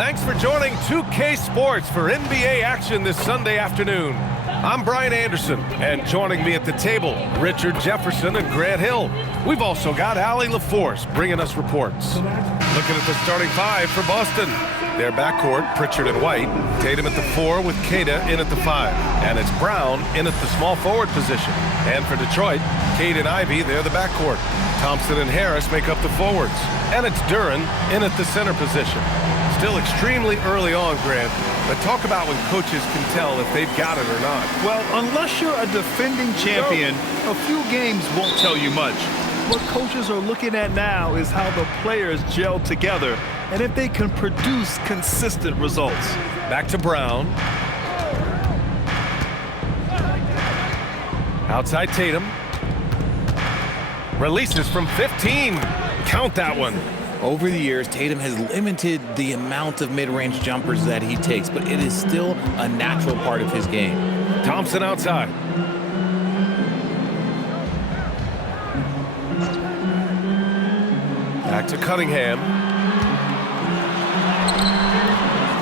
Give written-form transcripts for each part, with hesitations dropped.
Thanks for joining 2K Sports for NBA action this Sunday afternoon. I'm Brian Anderson, and joining me at the table, Richard Jefferson and Grant Hill. We've also got Allie LaForce bringing us reports. Looking at the starting five for Boston. Their backcourt, Pritchard and White. Tatum at the 4 with Queta in at the 5. And it's Brown in at the small forward position. And for Detroit, Cade and Ivy, they're the backcourt. Thompson and Harris make up the forwards. And it's Duren in at the center position. Still extremely early on, Grant, but talk about when coaches can tell if they've got it or not. Well, unless you're a defending champion, a few games won't tell you much. What coaches are looking at now is how the players gel together and if they can produce consistent results. Back to Brown. Outside Tatum. Releases from 15. Count that one. Over the years, Tatum has limited the amount of mid-range jumpers that he takes, but it is still a natural part of his game. Thompson outside. Back to Cunningham.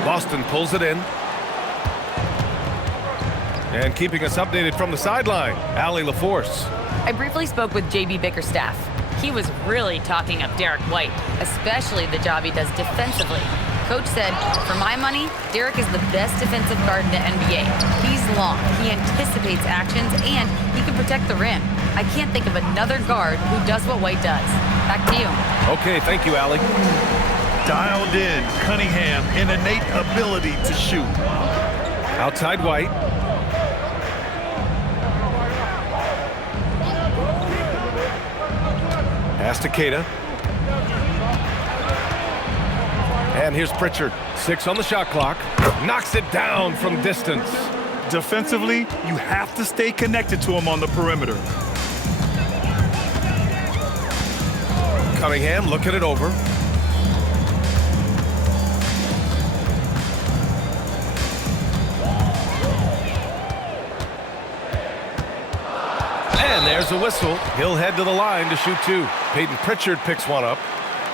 Boston pulls it in. And keeping us updated from the sideline, Allie LaForce. I briefly spoke with J.B. Bickerstaff. He was really talking up Derek White, especially the job he does defensively. Coach said, for my money, Derek is the best defensive guard in the NBA. He's long, he anticipates actions, and he can protect the rim. I can't think of another guard who does what White does. Back to you. Okay, thank you, Allie. Dialed in, Cunningham, an innate ability to shoot. Outside White. Pass to Queta. And here's Pritchard. 6 on the shot clock. Knocks it down from distance. Defensively, you have to stay connected to him on the perimeter. Cunningham looking it over. And there's a whistle. He'll head to the line to shoot 2. Peyton Pritchard picks one up.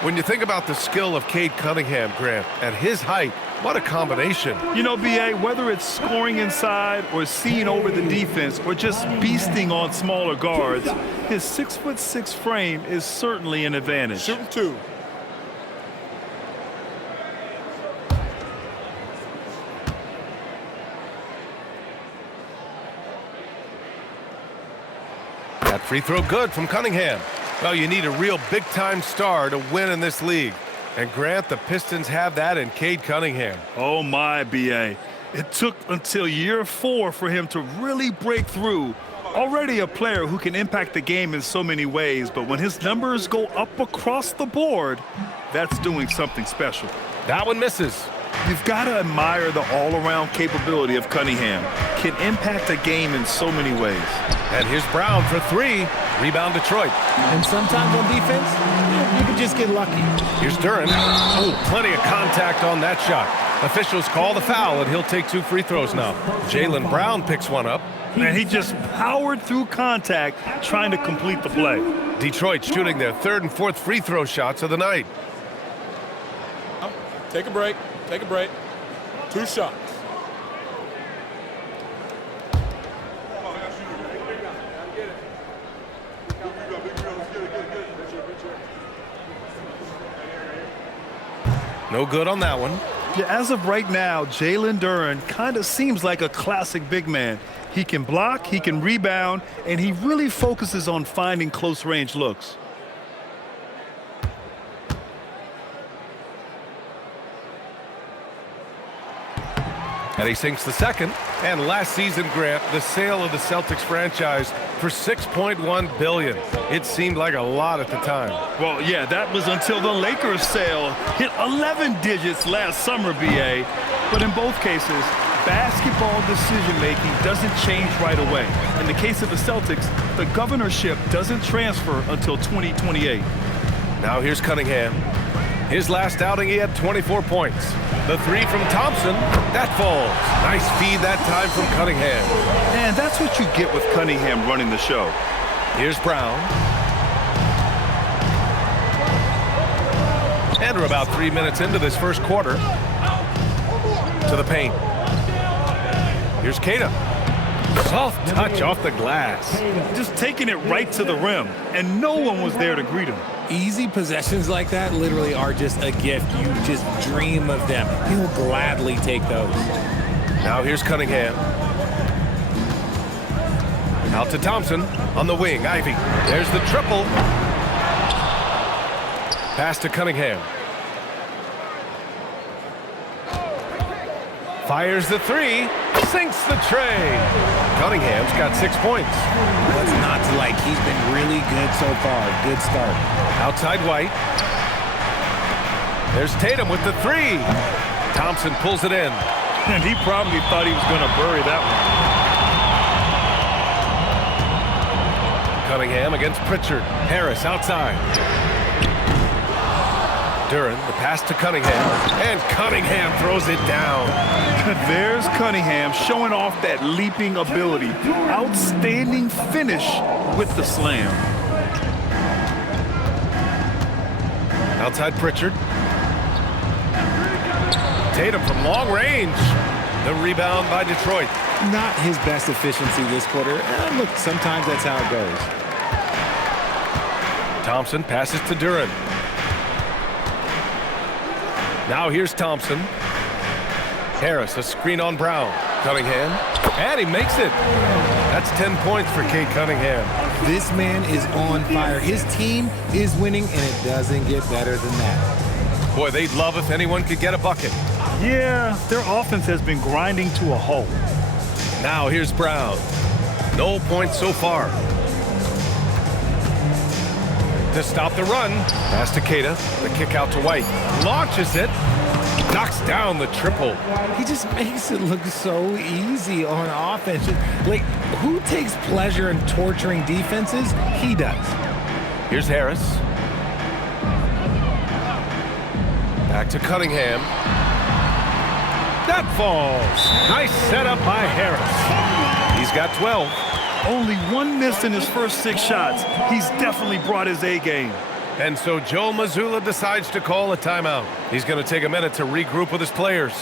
When you think about the skill of Cade Cunningham, Grant, at his height, what a combination. You know, B.A., whether it's scoring inside or seeing over the defense or just beasting on smaller guards, his 6'6" frame is certainly an advantage. Shooting 2. That free throw good from Cunningham. Well, you need a real big-time star to win in this league. And Grant, the Pistons have that in Cade Cunningham. Oh, my, B.A. It took until year 4 for him to really break through. Already a player who can impact the game in so many ways, but when his numbers go up across the board, that's doing something special. That one misses. You've got to admire the all-around capability of Cunningham. Can impact a game in so many ways. And here's Brown for 3. Rebound Detroit. And sometimes on defense, you can just get lucky. Here's Duren. Oh, plenty of contact on that shot. Officials call the foul, and he'll take 2 free throws now. Jaylen Brown picks one up. Man, he just powered through contact trying to complete the play. Detroit shooting their 3rd and 4th free throw shots of the night. Take a break. Take a break. 2 shots. No good on that one. Yeah, as of right now, Jalen Duren kind of seems like a classic big man. He can block, he can rebound, and he really focuses on finding close-range looks. And he sinks the second. And last season, Grant, the sale of the Celtics franchise for $6.1 billion. It seemed like a lot at the time. Well, yeah, that was until the Lakers sale hit 11 digits last summer, B.A. But in both cases, basketball decision-making doesn't change right away. In the case of the Celtics, the governorship doesn't transfer until 2028. Now here's Cunningham. His last outing, he had 24 points. The 3 from Thompson, that falls. Nice feed that time from Cunningham. And that's what you get with Cunningham running the show. Here's Brown. And we're about 3 minutes into this first quarter. to the paint. Here's Kata. Soft touch off the glass. Just taking it right to the rim, and no one was there to greet him. Easy possessions like that literally are just a gift. You just dream of them. He'll gladly take those. Now here's Cunningham. Out to Thompson on the wing. Ivy. There's the triple. Pass to Cunningham. Fires the three. Sinks the tray. Cunningham's got 6 points. What's not to like? He's been really good so far. Good start. Outside White. There's Tatum with the three. Thompson pulls it in. And he probably thought he was going to bury that one. Cunningham against Pritchard. Harris outside. Duran, the pass to Cunningham. And Cunningham throws it down. There's Cunningham showing off that leaping ability. Outstanding finish with the slam. Outside Pritchard. Tatum from long range. The rebound by Detroit. Not his best efficiency this quarter. Look, sometimes that's how it goes. Thompson passes to Duran. Now here's Thompson. Harris, a screen on Brown. Cunningham, and he makes it. That's 10 points for Cade Cunningham. This man is on fire. His team is winning, and it doesn't get better than that. Boy, they'd love if anyone could get a bucket. Yeah, their offense has been grinding to a halt. Now here's Brown. No points so far. To stop the run, pass to Kata. The kick out to White. Launches it. Knocks down the triple. He just makes it look so easy on offense. Like, who takes pleasure in torturing defenses? He does. Here's Harris. Back to Cunningham. That falls. Nice setup by Harris. He's got 12. Only one miss in his first 6 shots. He's definitely brought his A game. And so Joe Mazzulla decides to call a timeout. He's going to take a minute to regroup with his players.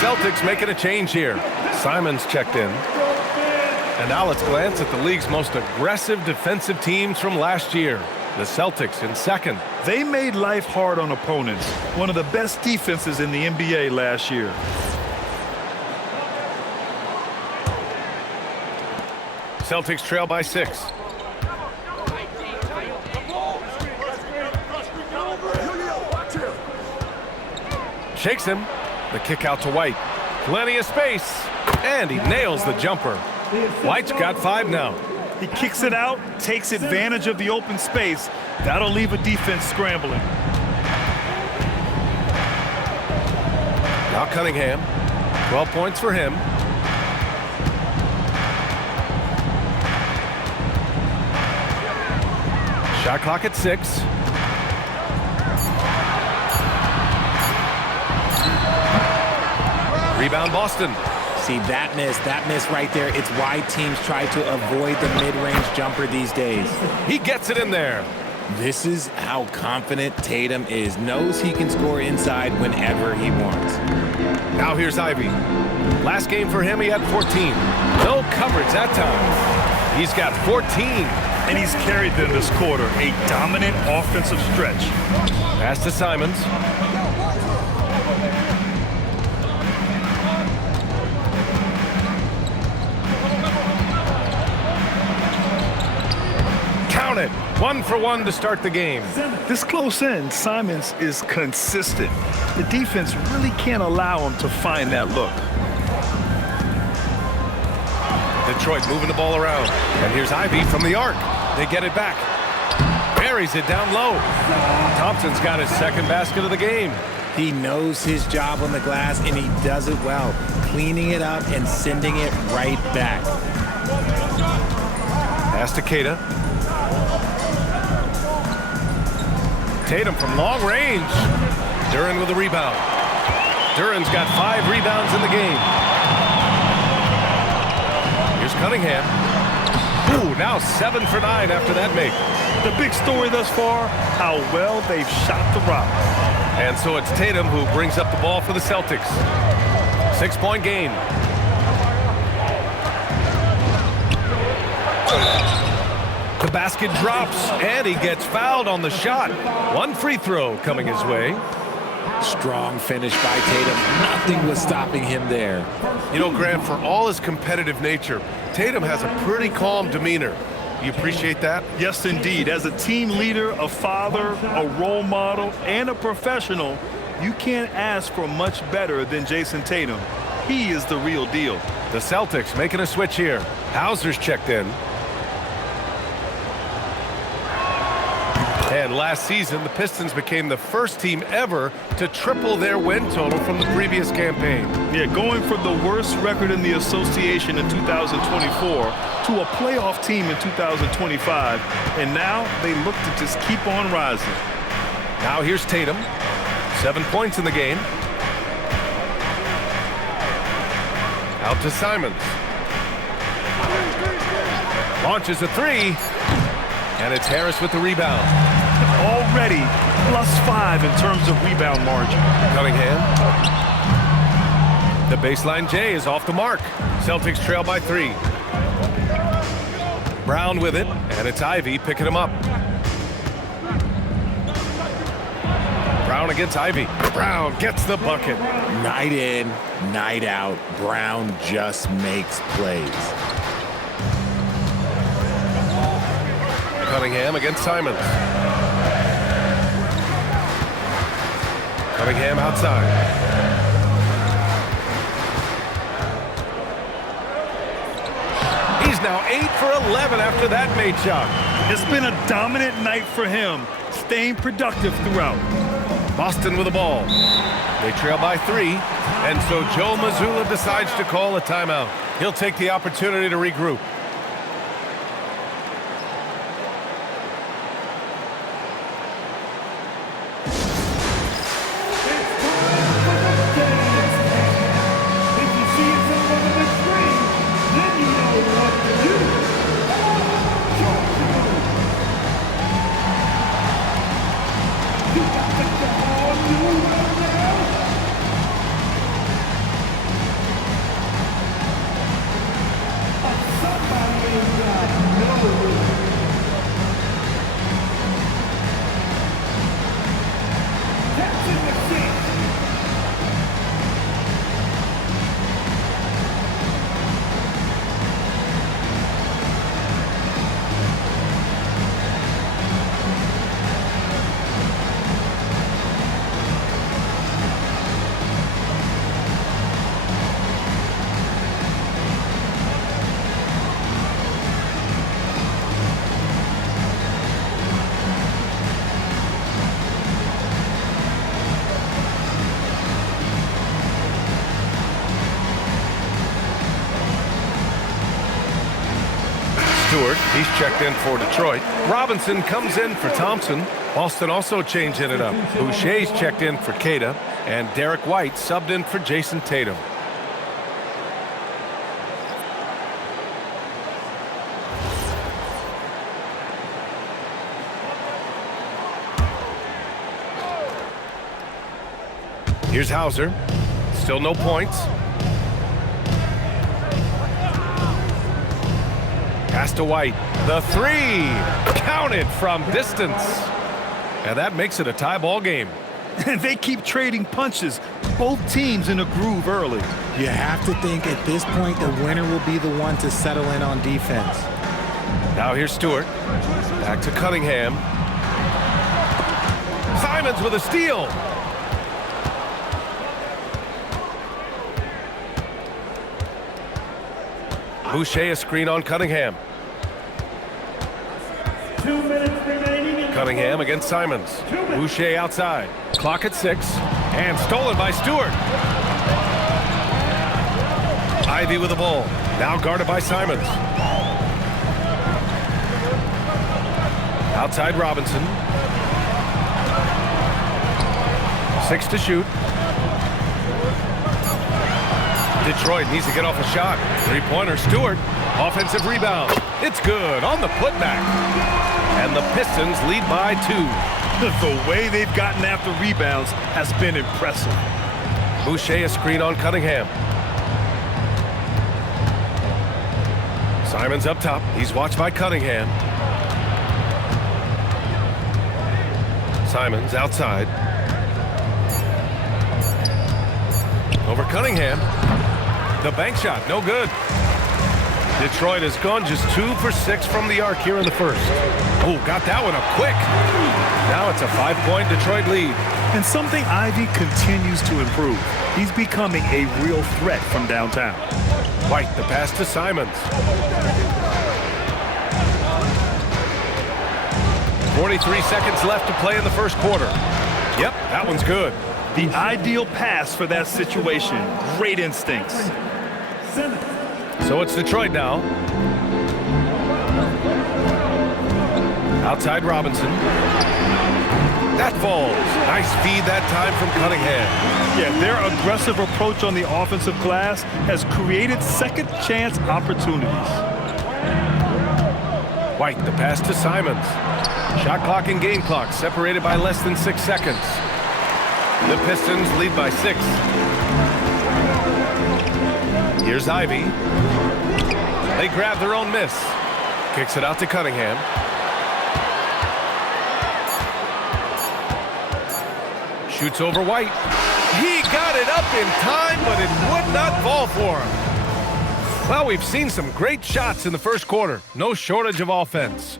Celtics making a change here. Simon's checked in. And now let's glance at the league's most aggressive defensive teams from last year. The Celtics in second. They made life hard on opponents. One of the best defenses in the NBA last year. Celtics trail by 6. Shakes him. The kick out to White. Plenty of space. And he nails the jumper. White's got 5 now. He kicks it out, takes advantage of the open space. That'll leave a defense scrambling. Now Cunningham. 12 points for him. Shot clock at 6. Rebound Boston. See, that miss right there, it's why teams try to avoid the mid-range jumper these days. He gets it in there. This is how confident Tatum is. Knows he can score inside whenever he wants. Now here's Ivy. Last game for him, he had 14. No coverage that time. He's got 14. And he's carried them this quarter. A dominant offensive stretch. Pass to Simons. Count it. 1 for 1 to start the game. This close in, Simons is consistent. The defense really can't allow him to find that look. Detroit moving the ball around. And here's Ivy from the arc. They get it back. Buries it down low. Thompson's got his second basket of the game. He knows his job on the glass, and he does it well, cleaning it up and sending it right back. Pass to Keita. Tatum from long range. Duren with a rebound. Duren's got 5 rebounds in the game. Here's Cunningham. Ooh, now 7 for 9 after that make. The big story thus far, how well they've shot the rock. And so it's Tatum who brings up the ball for the Celtics. 6-point game. The basket drops, and he gets fouled on the shot. 1 free throw coming his way. Strong finish by Tatum. Nothing was stopping him there. You know, Grant, for all his competitive nature, Tatum has a pretty calm demeanor. You appreciate that? Yes, indeed. As a team leader, a father, a role model, and a professional, you can't ask for much better than Jason Tatum. He is the real deal. The Celtics making a switch here. Hauser's checked in. And last season, the Pistons became the first team ever to triple their win total from the previous campaign. Yeah, going from the worst record in the association in 2024 to a playoff team in 2025, and now they look to just keep on rising. Now here's Tatum. 7 points in the game. Out to Simons. Launches a 3. And it's Harris with the rebound. Already +5 in terms of rebound margin. Cunningham. The baseline J is off the mark. Celtics trail by 3. Brown with it, and it's Ivy picking him up. Brown against Ivy. Brown gets the bucket. Night in, night out, Brown just makes plays. Cunningham against Simons. Cunningham outside. He's now 8 for 11 after that made shot. It's been a dominant night for him, staying productive throughout. Boston with the ball. They trail by 3, and so Joe Mazzulla decides to call a timeout. He'll take the opportunity to regroup. Stewart, he's checked in for Detroit. Robinson comes in for Thompson. Boston also changing it up. Boucher's checked in for Keita, and Derek White subbed in for Jason Tatum. Here's Hauser. Still no points. Pass to White. The three. Counted from distance. And that makes it a tie ball game. And they keep trading punches. Both teams in a groove early. You have to think at this point the winner will be the one to settle in on defense. Now here's Stewart. Back to Cunningham. Simons with a steal. Boucher a screen on Cunningham. 2 minutes remaining. Cunningham against Simons. Boucher outside. Clock at 6. And stolen by Stewart. Ivy with the ball. Now guarded by Simons. Outside Robinson. 6 to shoot. Detroit needs to get off a shot. Three-pointer, Stewart. Offensive rebound. It's good on the putback. And the Pistons lead by 2. The way they've gotten after rebounds has been impressive. Boucher a screen on Cunningham. Simons up top. He's watched by Cunningham. Simons outside. Over Cunningham. The bank shot, no good. Detroit has gone just 2 for 6 from the arc here in the first. Oh, got that one up quick. Now it's a 5-point Detroit lead. And something Ivy continues to improve. He's becoming a real threat from downtown. White, the pass to Simons. 43 seconds left to play in the first quarter. Yep, that one's good. The ideal pass for that situation. Great instincts. So it's Detroit now. Outside Robinson. That falls. Nice feed that time from Cunningham. Yeah, their aggressive approach on the offensive glass has created second chance opportunities. White, the pass to Simons. Shot clock and game clock separated by less than 6 seconds. The Pistons lead by 6. Here's Ivy. They grab their own miss. Kicks it out to Cunningham. Shoots over White. He got it up in time, but it would not fall for him. Well, we've seen some great shots in the first quarter. No shortage of offense.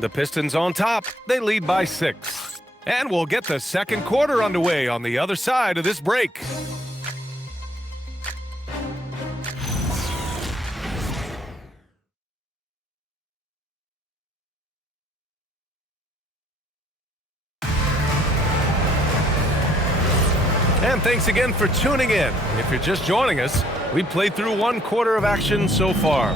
The Pistons on top. They lead by 6. And we'll get the second quarter underway on the other side of this break. And thanks again for tuning in. If you're just joining us, we played through 1 quarter of action so far.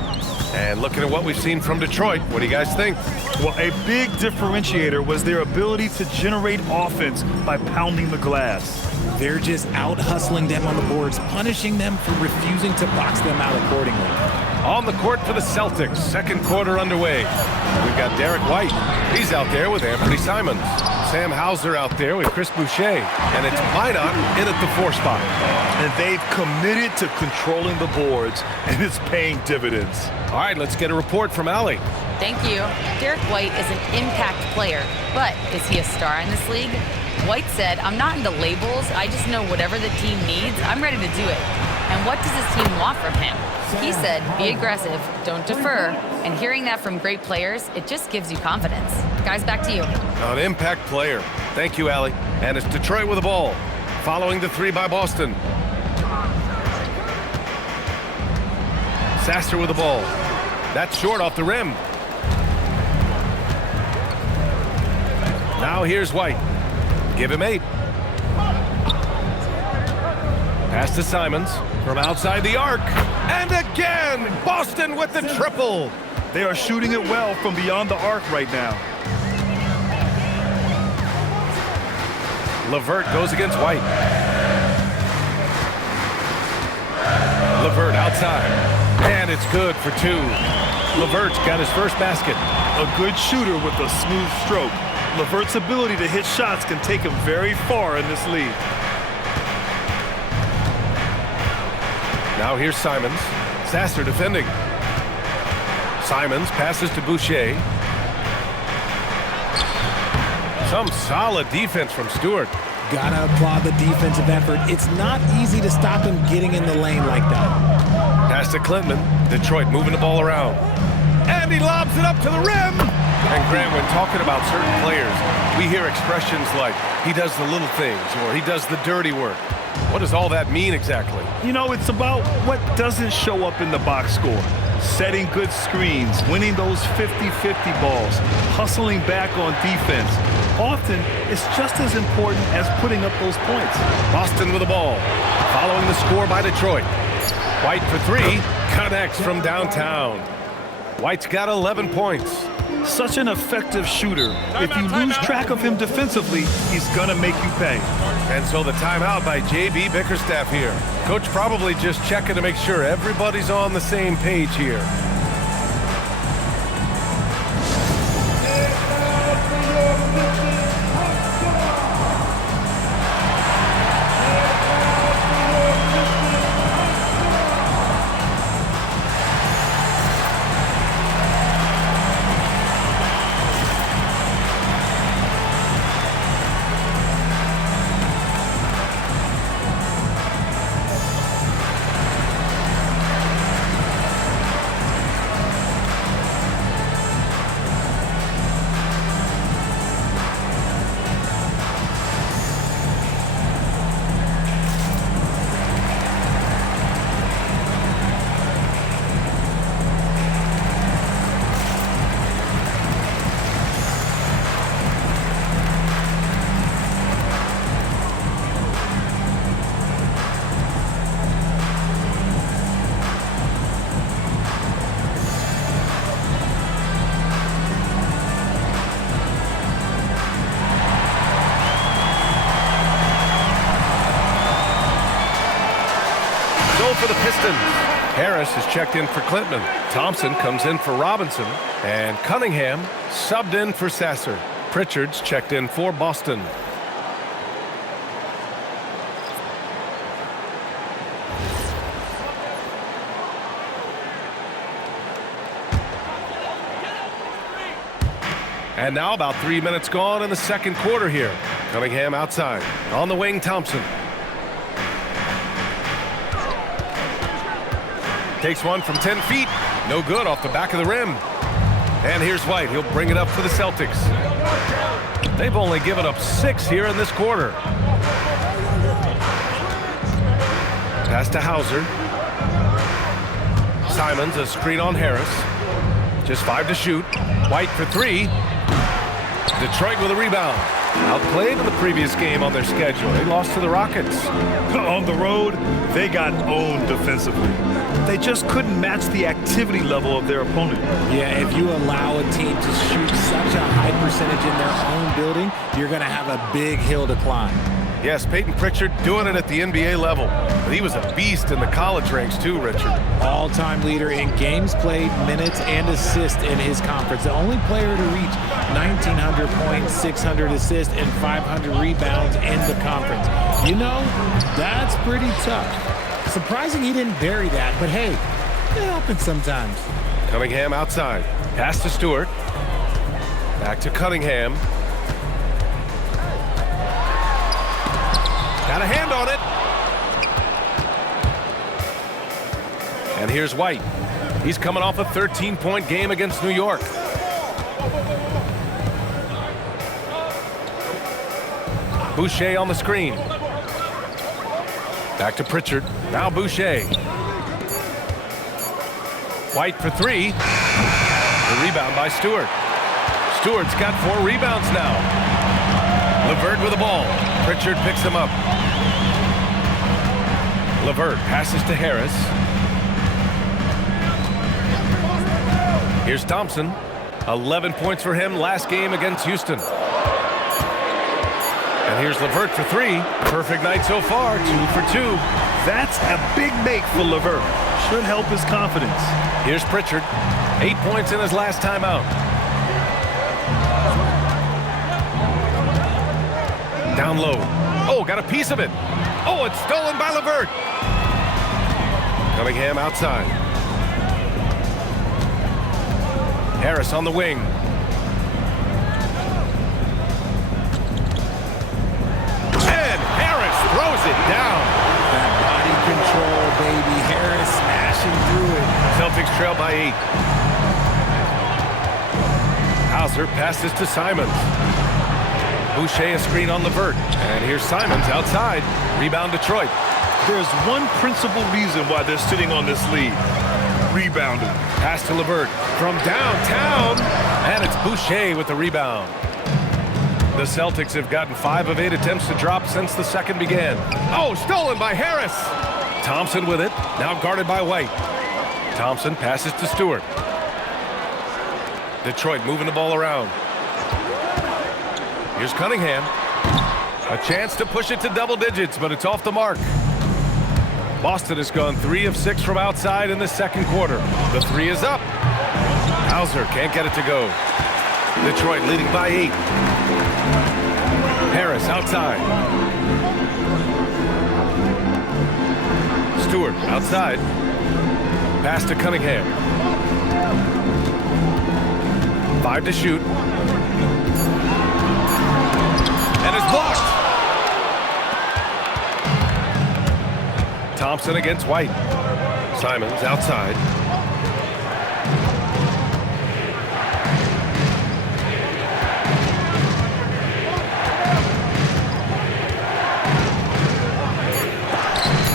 And looking at what we've seen from Detroit, what do you guys think? Well, a big differentiator was their ability to generate offense by pounding the glass. They're just out hustling them on the boards, punishing them for refusing to box them out accordingly. On the court for the Celtics, second quarter underway. We've got Derek White. He's out there with Anthony Simons. Sam Hauser out there with Chris Boucher. And it's Minot in at the 4 spot. And they've committed to controlling the boards, and it's paying dividends. All right, let's get a report from Allie. Thank you. Derek White is an impact player, but is he a star in this league? White said, "I'm not into labels. I just know whatever the team needs, I'm ready to do it. And what does his team want from him?" He said, "Be aggressive, don't defer." And hearing that from great players, it just gives you confidence. Guys, back to you. An impact player. Thank you, Allie. And it's Detroit with the ball. Following the 3 by Boston. Sasser with the ball. That's short off the rim. Now here's White. Give him 8. Pass to Simons from outside the arc. And again, Boston with the triple. They are shooting it well from beyond the arc right now. LeVert goes against White. LeVert outside. And it's good for 2. LeVert's got his first basket. A good shooter with a smooth stroke. LeVert's ability to hit shots can take him very far in this league. Now here's Simons. Sasser defending. Simons passes to Boucher. Some solid defense from Stewart. Gotta applaud the defensive effort. It's not easy to stop him getting in the lane like that. Pass to Clinton. Detroit moving the ball around. And he lobs it up to the rim. And Grant, when talking about certain players, we hear expressions like, he does the little things, or he does the dirty work. What does all that mean exactly? You know, it's about what doesn't show up in the box score. Setting good screens, winning those 50-50 balls, hustling back on defense. Often, it's just as important as putting up those points. Boston with the ball, following the score by Detroit. White for three, connects from downtown. White's got 11 points. Such an effective shooter. If you lose track of him defensively, he's gonna make you pay. And so the timeout by J.B. Bickerstaff here. Coach probably just checking to make sure everybody's on the same page here. For the Pistons. Harris is checked in for Clinton. Thompson comes in for Robinson. And Cunningham subbed in for Sasser. Pritchard's checked in for Boston. And now about 3 minutes gone in the second quarter here. Cunningham outside. On the wing, Thompson. Takes one from 10 feet. No good off the back of the rim. And here's White. He'll bring it up for the Celtics. They've only given up 6 here in this quarter. Pass to Hauser. Simons, a screen on Harris. Just 5 to shoot. White for 3. Detroit with a rebound. Outplayed in the previous game on their schedule. They lost to the Rockets. On the road, they got owned defensively. They just couldn't match the activity level of their opponent. Yeah, if you allow a team to shoot such a high percentage in their own building, you're going to have a big hill to climb. Yes, Peyton Pritchard doing it at the NBA level. But he was a beast in the college ranks too, Richard. All-time leader in games played, minutes, and assists in his conference. The only player to reach 1,900 points, 600 assists, and 500 rebounds in the conference. You know, that's pretty tough. Surprising he didn't bury that, but hey, it happens sometimes. Cunningham outside. Pass to Stewart. Back to Cunningham. Got a hand on it. And here's White. He's coming off a 13-point game against New York. Boucher on the screen. Back to Pritchard. Now Boucher. White for 3. The rebound by Stewart. Stewart's got 4 rebounds now. LeVert with the ball. Pritchard picks him up. LeVert passes to Harris. Here's Thompson. 11 points for him last game against Houston. And here's LeVert for 3. Perfect night so far, 2 for 2. That's a big make for LeVert. Should help his confidence. Here's Pritchard. 8 points in his last time out. Down low. Oh, got a piece of it. Oh, it's stolen by LeVert. Cunningham outside. Harris on the wing. And Harris throws it down. That body control, baby. Harris smashing through it. Celtics trail by 8. Hauser passes to Simons. Boucher a screen on LeVert. And here's Simons outside. Rebound Detroit. There's one principal reason why they're sitting on this lead. Rebounding. Pass to LeVert from downtown. And it's Boucher with the rebound. The Celtics have gotten 5 of 8 attempts to drop since the second began. Oh, stolen by Harris. Thompson with it. Now guarded by White. Thompson passes to Stewart. Detroit moving the ball around. Here's Cunningham. A chance to push it to double digits, but it's off the mark. Boston has gone 3 of 6 from outside in the second quarter. The 3 is up. Hauser can't get it to go. Detroit leading by 8. Harris outside. Stewart outside. Pass to Cunningham. 5 to shoot. And it's blocked. Thompson against White. Simons outside.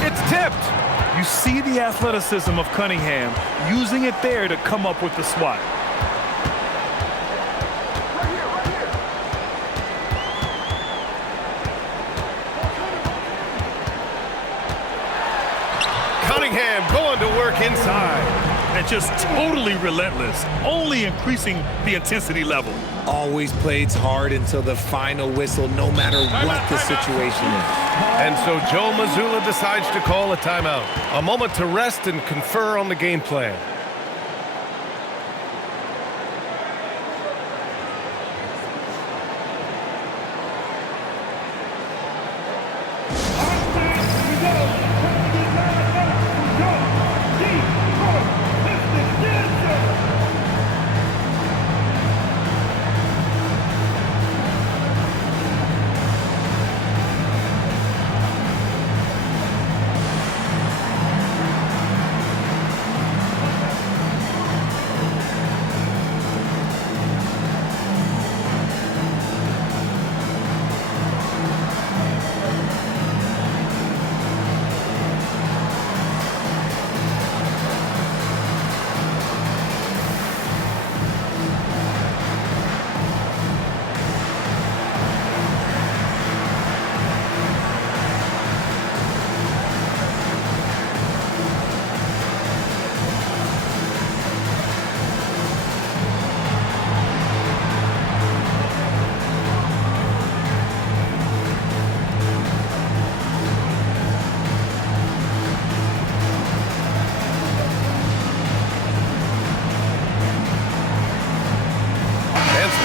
It's tipped. You see the athleticism of Cunningham, using it there to come up with the swat. Cunningham going to work inside. And just totally relentless, only increasing the intensity level. Always plays hard until the final whistle, no matter what the situation is. And so Joe Mazzulla decides to call a timeout. A moment to rest and confer on the game plan.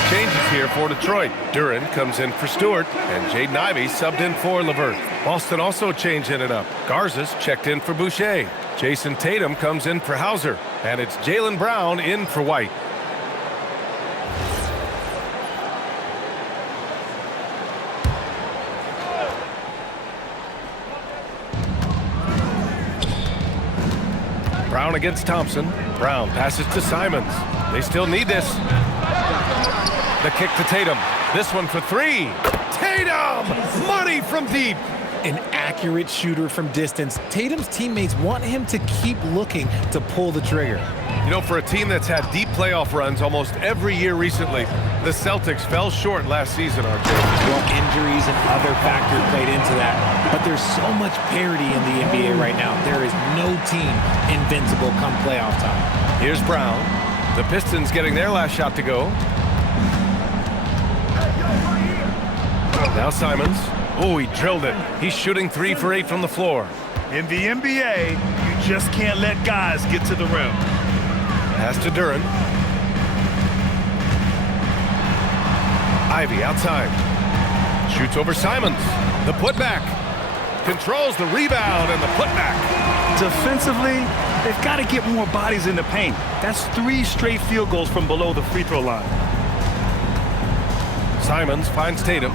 Changes here for Detroit. Duren comes in for Stewart, and Jaden Ivey subbed in for LeVert. Boston also changed in and up. Garza's checked in for Boucher. Jason Tatum comes in for Hauser, and it's Jaylen Brown in for White. Brown against Thompson. Brown passes to Simons. They still need this. The kick to Tatum. This one for 3. Tatum! Money from deep. An accurate shooter from distance. Tatum's teammates want him to keep looking to pull the trigger. You know, for a team that's had deep playoff runs almost every year recently, the Celtics fell short last season, RJ. Well, injuries and other factors played into that. But there's so much parity in the NBA right now. There is no team invincible come playoff time. Here's Brown. The Pistons getting their last shot to go. Now Simons. Oh, he drilled it. He's shooting 3 for 8 from the floor. In the NBA, you just can't let guys get to the rim. Pass to Duren. Ivey outside. Shoots over Simons. The putback. Controls the rebound and the putback. Defensively, they've got to get more bodies in the paint. That's 3 straight field goals from below the free throw line. Simons finds Tatum.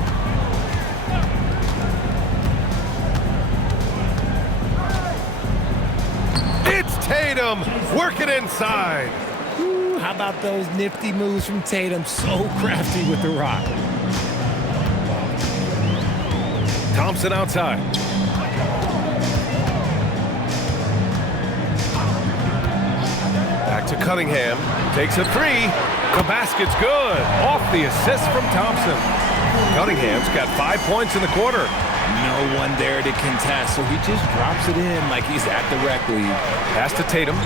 It's Tatum working inside. Ooh, how about those nifty moves from Tatum? So crafty with the rock. Thompson outside. Back to Cunningham. Takes a 3. The basket's good. Off the assist from Thompson. Cunningham's got 5 points in the quarter. No one there to contest, so he just drops it in like he's at the rec league. Pass to Tatum.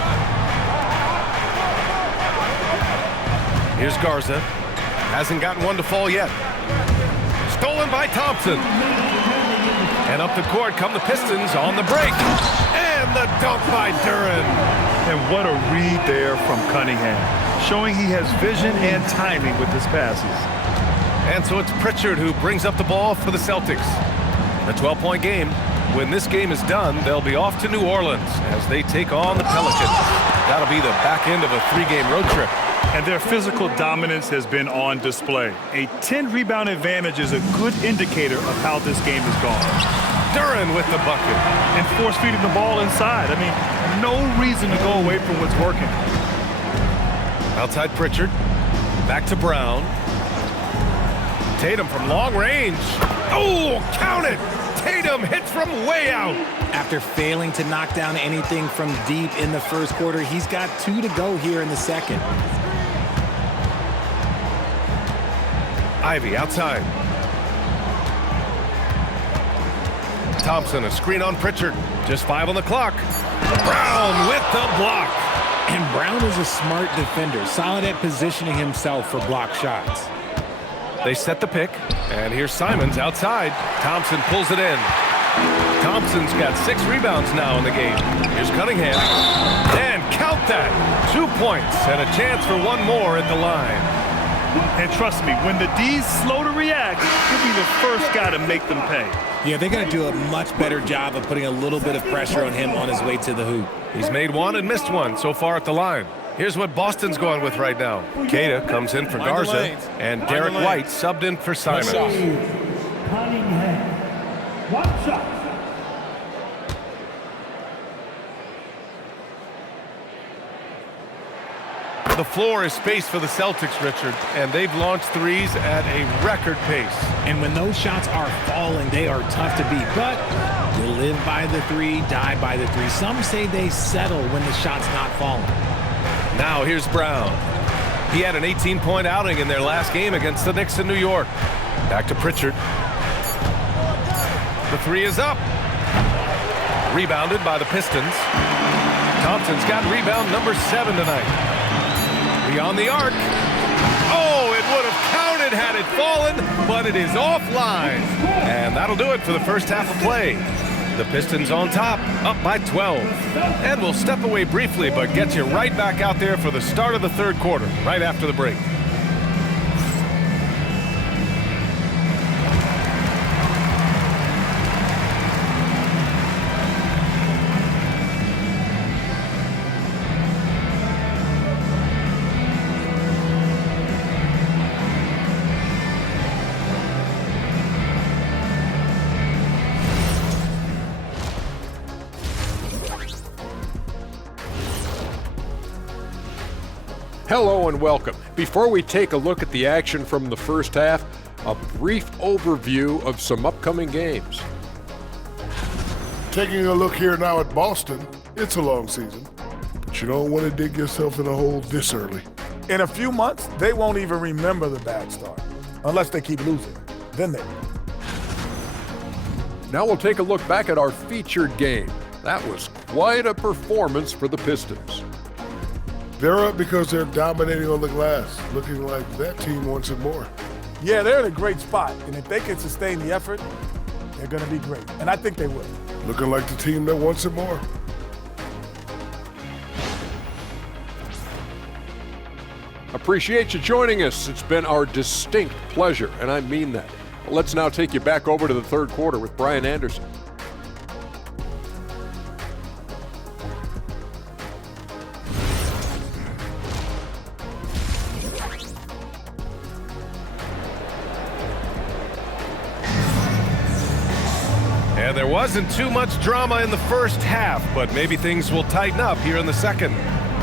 Here's Garza. Hasn't gotten one to fall yet. Stolen by Thompson. And up the court come the Pistons on the break. And the dunk by Duren. And what a read there from Cunningham, showing he has vision and timing with his passes. And so it's Pritchard who brings up the ball for the Celtics. A 12-point game. When this game is done, they'll be off to New Orleans as they take on the Pelicans. That'll be the back end of a 3-game road trip. And their physical dominance has been on display. A 10-rebound advantage is a good indicator of how this game has gone. Duren with the bucket. And force-feeding the ball inside. I mean, no reason to go away from what's working. Outside Pritchard. Back to Brown. Tatum from long range. Oh, count it! Tatum hits from way out. After failing to knock down anything from deep in the first quarter, he's got 2 to go here in the second. Ivy outside. Thompson, a screen on Pritchard. Just 5 on the clock. Brown with the block. And Brown is a smart defender, solid at positioning himself for block shots. They set the pick, and here's Simons outside. Thompson pulls it in. Thompson's got 6 rebounds now in the game. Here's Cunningham. And count that. 2 points and a chance for one more at the line. And trust me, when the D's slow to react, he'll be the first guy to make them pay. Yeah, they're going to do a much better job of putting a little bit of pressure on him on his way to the hoop. He's made 1 and missed 1 so far at the line. Here's what Boston's going with right now. Keita comes in for Garza, and Derek White subbed in for Simons. Cunningham. 1 shot. The floor is space for the Celtics, Richard, and they've launched threes at a record pace. And when those shots are falling, they are tough to beat. But you live by the 3, die by the 3. Some say they settle when the shot's not falling. Now here's Brown. He had an 18-point outing in their last game against the Knicks in New York. Back to Pritchard. The 3 is up. Rebounded by the Pistons. Thompson's got rebound number 7 tonight. Beyond the arc. Oh, it would have counted had it fallen, but it is offline. And that'll do it for the first half of play. The Pistons on top, up by 12. And we'll step away briefly, but get you right back out there for the start of the third quarter, right after the break. Hello and welcome. Before we take a look at the action from the first half, a brief overview of some upcoming games. Taking a look here now at Boston, it's a long season, but you don't want to dig yourself in a hole this early. In a few months, they won't even remember the bad start, unless they keep losing. Then they will. Now we'll take a look back at our featured game. That was quite a performance for the Pistons. They're up because they're dominating on the glass, looking like that team wants it more. Yeah, they're in a great spot, and if they can sustain the effort, they're going to be great, and I think they will. Looking like the team that wants it more. Appreciate you joining us. It's been our distinct pleasure, and I mean that. Let's now take you back over to the third quarter with Brian Anderson. And there wasn't too much drama in the first half, but maybe things will tighten up here in the second.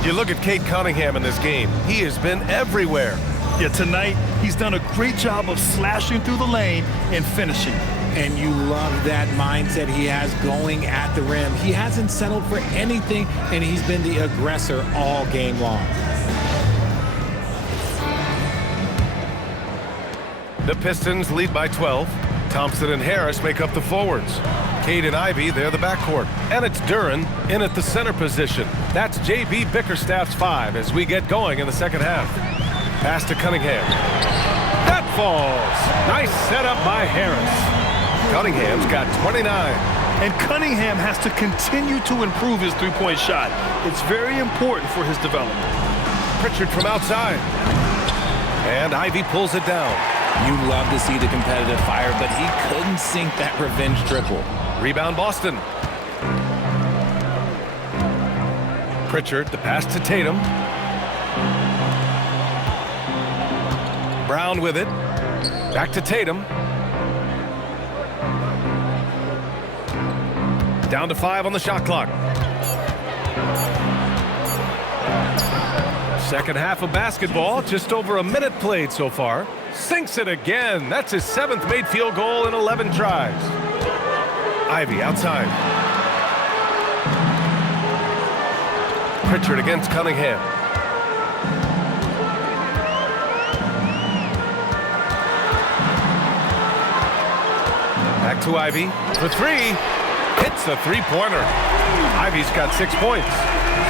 You look at Cade Cunningham in this game. He has been everywhere. Yeah, tonight he's done a great job of slashing through the lane and finishing. And you love that mindset he has going at the rim. He hasn't settled for anything, and he's been the aggressor all game long. The Pistons lead by 12. Thompson and Harris make up the forwards. Cade and Ivy, they're the backcourt. And it's Duren in at the center position. That's J.B. Bickerstaff's 5 as we get going in the second half. Pass to Cunningham. That falls. Nice setup by Harris. Cunningham's got 29. And Cunningham has to continue to improve his three-point shot. It's very important for his development. Pritchard from outside. And Ivy pulls it down. You love to see the competitive fire, but he couldn't sink that revenge triple. Rebound Boston. Pritchard, the pass to Tatum. Brown with it. Back to Tatum. Down to 5 on the shot clock. Second half of basketball, just over a minute played so far. Sinks it again. That's his 7th made field goal in 11 tries. Ivy outside. Pritchard against Cunningham. Back to Ivy for 3. Hits a three-pointer. Ivy's got 6 points.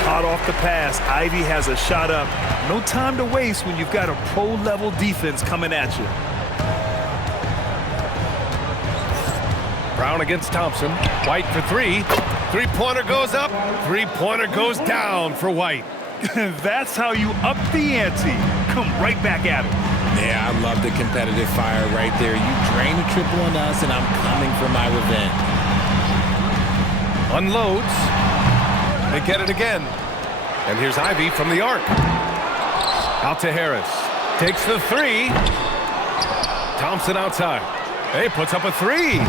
Hot off the pass, Ivy has a shot up. No time to waste when you've got a pro-level defense coming at you. Brown against Thompson. White for 3. Three-pointer goes up. Three-pointer goes down for White. That's how you up the ante. Come right back at it. Yeah, I love the competitive fire right there. You drain a triple on us, and I'm coming for my revenge. Unloads. They get it again. And here's Ivy from the arc. Out to Harris. Takes the 3. Thompson outside. Hey, puts up a 3.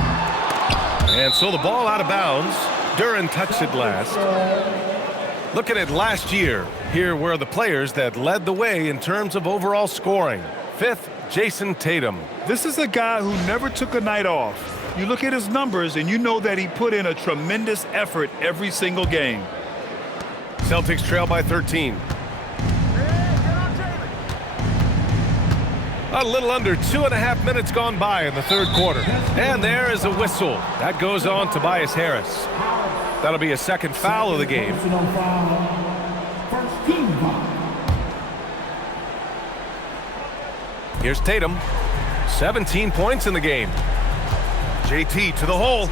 And so the ball out of bounds. Duren touched it last. Looking at last year, here were the players that led the way in terms of overall scoring. 5th, Jason Tatum. This is a guy who never took a night off. You look at his numbers and you know that he put in a tremendous effort every single game. Celtics trail by 13. A little under 2.5 minutes gone by in the third quarter. And there is a whistle. That goes on Tobias Harris. That'll be a second foul of the game. First team foul. Here's Tatum. 17 points in the game. JT to the hole.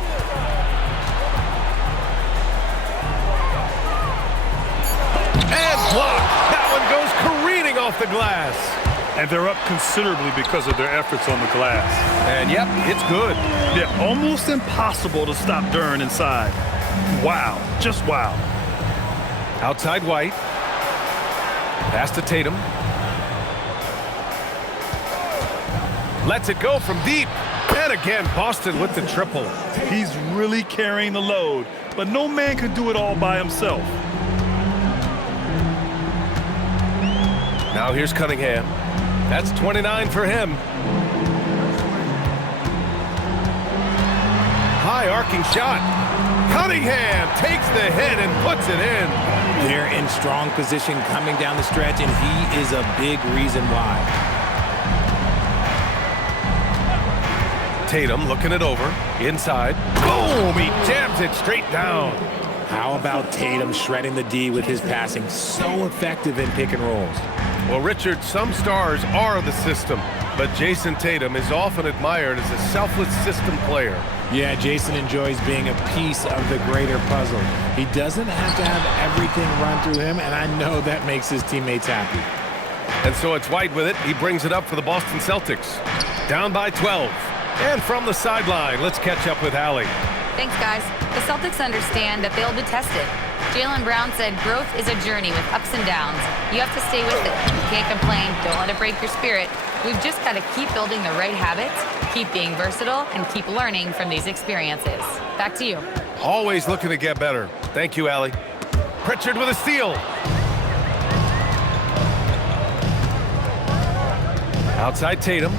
And blocked. That one goes careening off the glass. And they're up considerably because of their efforts on the glass. And yep, it's good. Yeah, almost impossible to stop Duren inside. Wow, just wow. Outside White. Pass to Tatum. Lets it go from deep. And again, Boston with the triple. He's really carrying the load, but no man can do it all by himself. Now here's Cunningham. That's 29 for him. High arcing shot. Cunningham takes the hit and puts it in. They're in strong position coming down the stretch, and he is a big reason why. Tatum looking it over. Inside. Boom! He jams it straight down. How about Tatum shredding the D with his passing? So effective in pick and rolls. Well, Richard, some stars are the system, but Jason Tatum is often admired as a selfless system player. Yeah, Jason enjoys being a piece of the greater puzzle. He doesn't have to have everything run through him, and I know that makes his teammates happy. And so it's White with it. He brings it up for the Boston Celtics. Down by 12. And from the sideline, let's catch up with Allie. Thanks, guys. The Celtics understand that they'll be tested. Jaylen Brown said growth is a journey with ups and downs. You have to stay with it. You can't complain. Don't let it break your spirit. We've just got to keep building the right habits, keep being versatile, and keep learning from these experiences. Back to you. Always looking to get better. Thank you, Allie. Pritchard with a steal. Outside Tatum.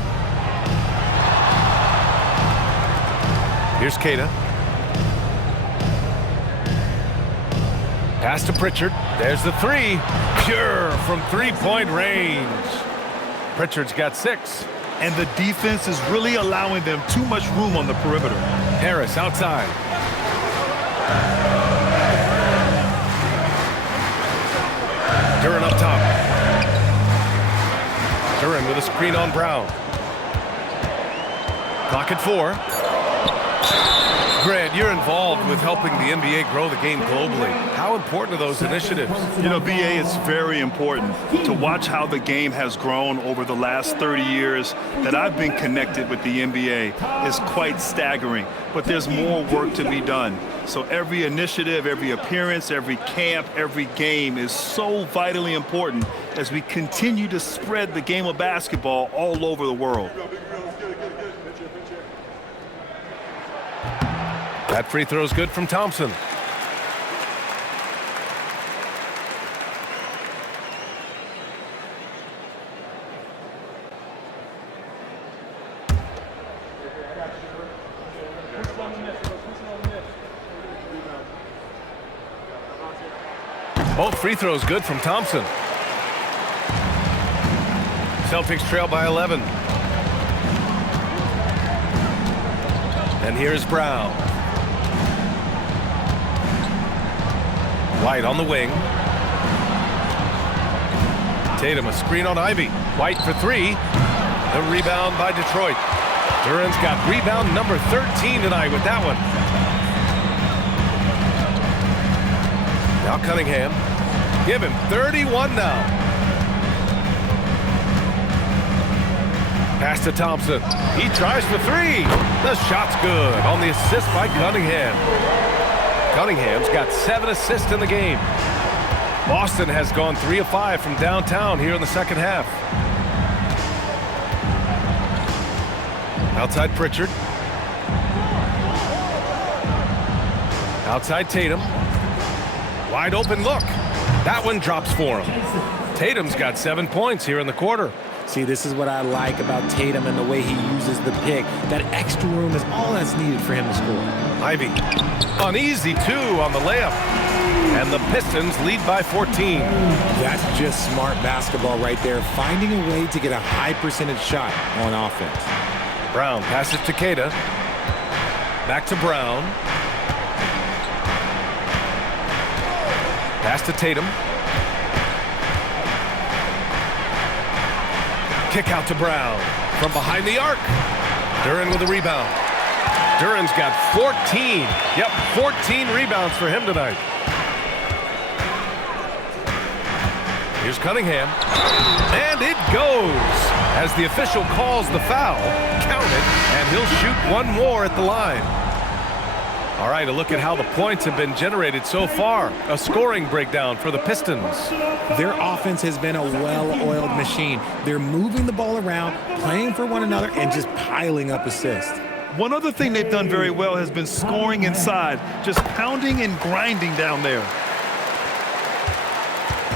Here's Keita. Pass to Pritchard. There's the three. Pure from three-point range. Pritchard's got 6. And the defense is really allowing them too much room on the perimeter. Harris outside. Duren up top. Duren with a screen on Brown. Clock at 4. Grant, you're involved with helping the NBA grow the game globally. How important are those initiatives? You know, BA, it's very important to watch how the game has grown over the last 30 years that I've been connected with the NBA is quite staggering. But there's more work to be done. So every initiative, every appearance, every camp, every game is so vitally important as we continue to spread the game of basketball all over the world. That free throw's good from Thompson. Both free throws good from Thompson. Celtics trail by 11. And here's Brown. White on the wing. Tatum a screen on Ivy. White for 3. The rebound by Detroit. Duren's got rebound number 13 tonight with that one. Now Cunningham. Give him 31 now. Pass to Thompson. He tries for 3. The shot's good on the assist by Cunningham. Cunningham's got 7 assists in the game. Boston has gone 3 of 5 from downtown here in the second half. Outside Pritchard. Outside Tatum. Wide open look. That one drops for him. Tatum's got 7 points here in the quarter. See, this is what I like about Tatum and the way he uses the pick. That extra room is all that's needed for him to score. Ivy. An easy 2 on the layup. And the Pistons lead by 14. That's just smart basketball right there, finding a way to get a high percentage shot on offense. Brown passes to Keita. Back to Brown. Pass to Tatum. Kick out to Brown from behind the arc. Duren with a rebound. Duren's got 14. Yep, 14 rebounds for him tonight. Here's Cunningham. And it goes. As the official calls the foul, count it, and he'll shoot 1 more at the line. All right, a look at how the points have been generated so far. A scoring breakdown for the Pistons. Their offense has been a well-oiled machine. They're moving the ball around, playing for one another, and just piling up assists. One other thing they've done very well has been scoring inside, just pounding and grinding down there.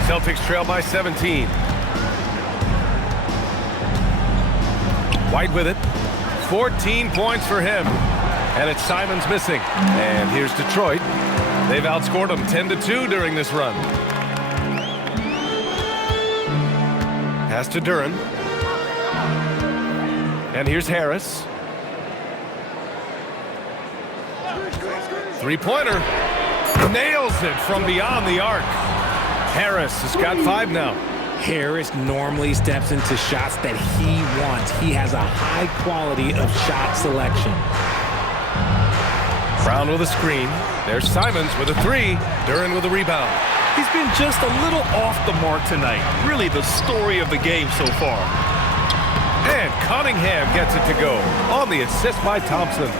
Celtics trail by 17. White with it. 14 points for him. And it's Simons missing. And here's Detroit. They've outscored them 10-2 during this run. Pass to Duren. And here's Harris. Three-pointer. Nails it from beyond the arc. Harris has got 5 now. Harris normally steps into shots that he wants. He has a high quality of shot selection. Brown with a screen. There's Simons with a 3. Duren with a rebound. He's been just a little off the mark tonight. Really the story of the game so far. And Cunningham gets it to go on the assist by Thompson.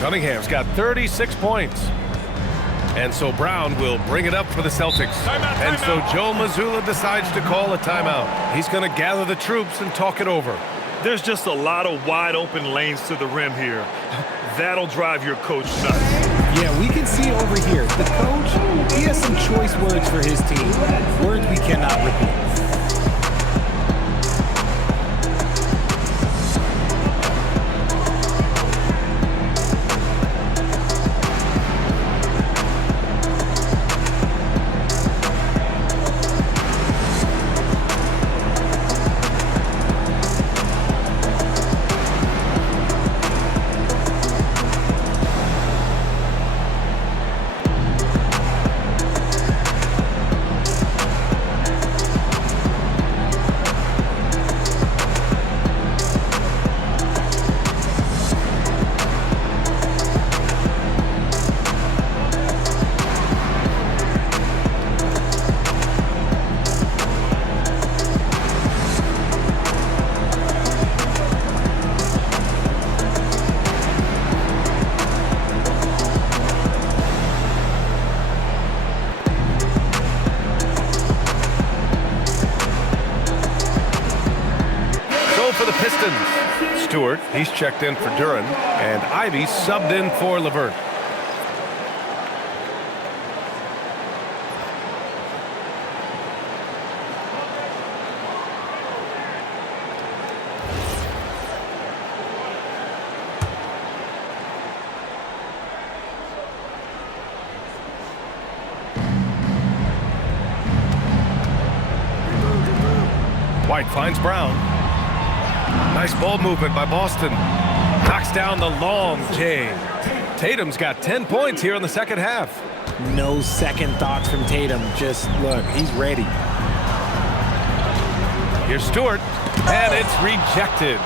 Cunningham's got 36 points. And so Brown will bring it up for the Celtics. And so Joe Mazzulla decides to call a timeout. He's going to gather the troops and talk it over. There's just a lot of wide open lanes to the rim here. That'll drive your coach nuts. Yeah, we can see over here. The coach, he has some choice words for his team. Words we cannot repeat. For the Pistons, Stewart, he's checked in for Duran, and Ivy subbed in for Levert. White finds Brown. Nice ball movement by Boston. Knocks down the long J. Tatum's got 10 points here in the second half. No second thoughts from Tatum. Just look, he's ready. Here's Stewart, and it's rejected.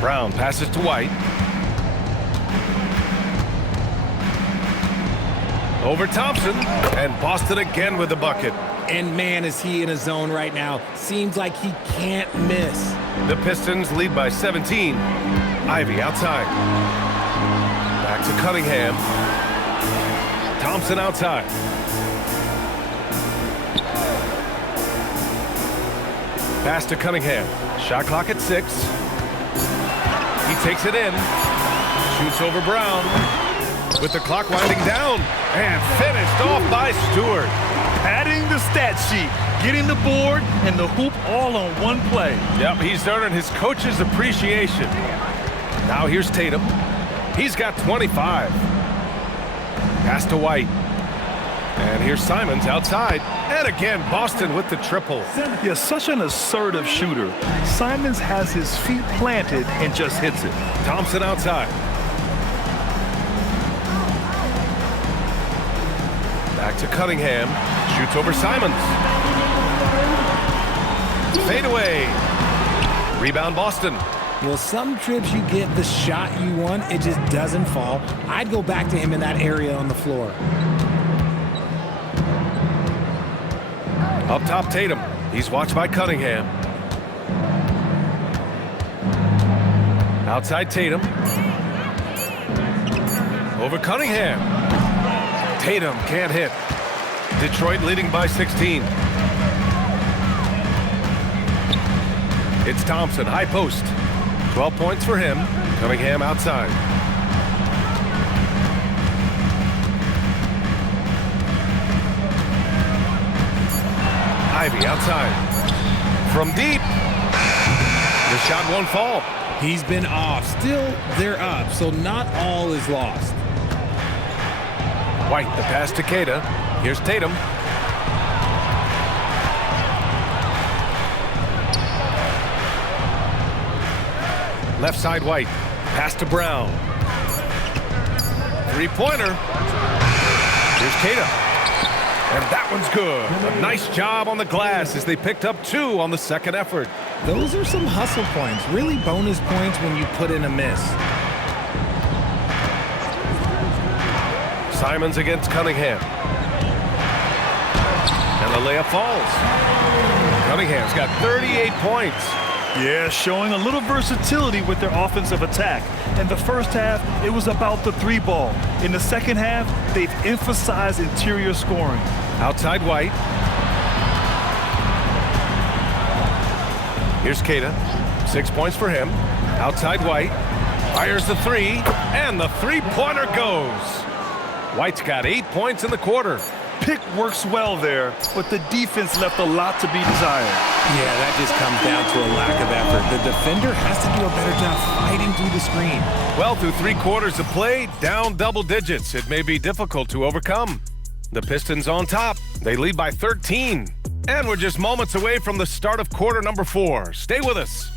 Brown passes to White. Over Thompson, and Boston again with the bucket. And man, is he in a zone right now. Seems like he can't miss. The Pistons lead by 17. Ivy outside. Back to Cunningham. Thompson outside. Pass to Cunningham. Shot clock at 6. He takes it in. Shoots over Brown. With the clock winding down. And finished off by Stewart. Padding the stat sheet, getting the board and the hoop all on one play. Yep, he's earning his coach's appreciation. Now here's Tatum. He's got 25. Pass to White. And here's Simons outside. And again, Boston with the triple. Yeah, such an assertive shooter. Simons has his feet planted and just hits it. Thompson outside. Back to Cunningham. Shoots over Simons. Fade away. Rebound Boston. Well, some trips you get the shot you want, it just doesn't fall. I'd go back to him in that area on the floor. Up top, Tatum. He's watched by Cunningham. Outside Tatum. Over Cunningham. Tatum can't hit. Detroit leading by 16. It's Thompson, high post. 12 points for him. Cunningham outside. Ivy outside. From deep. The shot won't fall. He's been off. Still, they're up, so not all is lost. White, the pass to Queta. Here's Tatum. Left side White. Pass to Brown. Three-pointer. Here's Queta. And that one's good. A nice job on the glass as they picked up 2 on the second effort. Those are some hustle points. Really bonus points when you put in a miss. Simons against Cunningham. And the layup falls. Cunningham's got 38 points. Yeah, showing a little versatility with their offensive attack. In the first half, it was about the three ball. In the second half, they've emphasized interior scoring. Outside White. Here's Cada. 6 points for him. Outside White. Fires the three, and the three-pointer goes. White's got 8 points in the quarter. Pick works well there, but the defense left a lot to be desired. Yeah, that just comes down to a lack of effort. The defender has to do a better job fighting through the screen. Well, through 3 quarters of play, down double digits. It may be difficult to overcome. The Pistons on top. They lead by 13. And we're just moments away from the start of quarter number 4. Stay with us.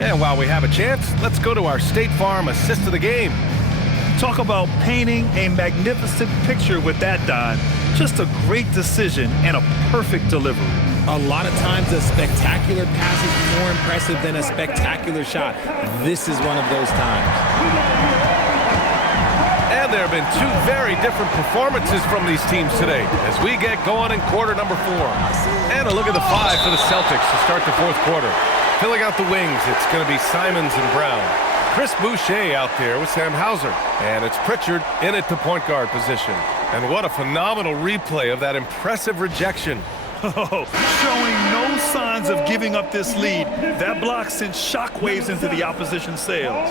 And while we have a chance, let's go to our State Farm assist of the game. Talk about painting a magnificent picture with that, Don. Just a great decision and a perfect delivery. A lot of times a spectacular pass is more impressive than a spectacular shot. This is one of those times. And there have been 2 very different performances from these teams today as we get going in quarter number 4. And a look at the 5 for the Celtics to start the 4th quarter. Filling out the wings, it's going to be Simons and Brown. Chris Boucher out there with Sam Hauser. And it's Pritchard in at the point guard position. And what a phenomenal replay of that impressive rejection. Oh, showing no signs of giving up this lead. That block sent shockwaves into the opposition sails.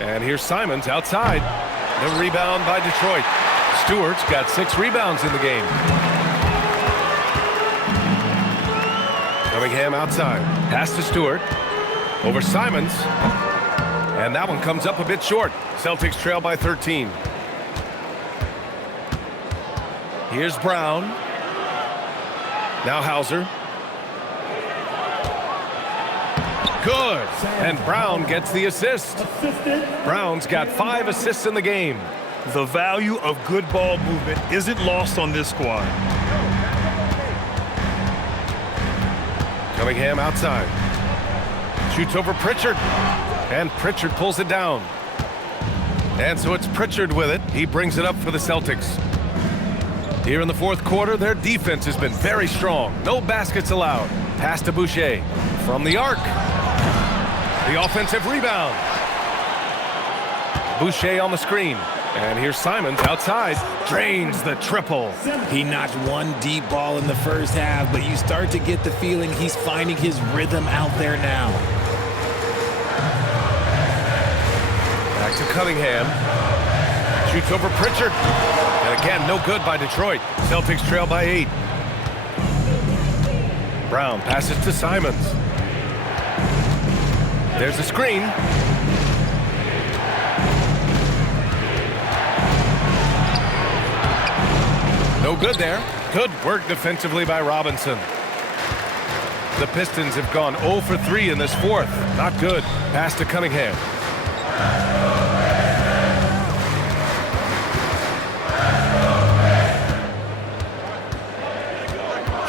And here's Simons outside. The rebound by Detroit. Stewart's got 6 rebounds in the game. Cunningham outside. Pass to Stewart. Over Simons. And that one comes up a bit short. Celtics trail by 13. Here's Brown. Now Hauser. Good. And Brown gets the assist. Brown's got 5 assists in the game. The value of good ball movement isn't lost on this squad. Cunningham outside. Shoots over Pritchard. And Pritchard pulls it down. And so it's Pritchard with it. He brings it up for the Celtics. Here in the 4th quarter, their defense has been very strong. No baskets allowed. Pass to Boucher. From the arc. The offensive rebound. Boucher on the screen. And here's Simons outside. Drains the triple. He notched 1 deep ball in the first half, but you start to get the feeling he's finding his rhythm out there now. Back to Cunningham. Shoots over Pritchard. And again, no good by Detroit. Celtics trail by 8. Brown passes to Simons. There's a screen. No good there. Good work defensively by Robinson. The Pistons have gone 0 for 3 in this 4th. Not good. Pass to Cunningham.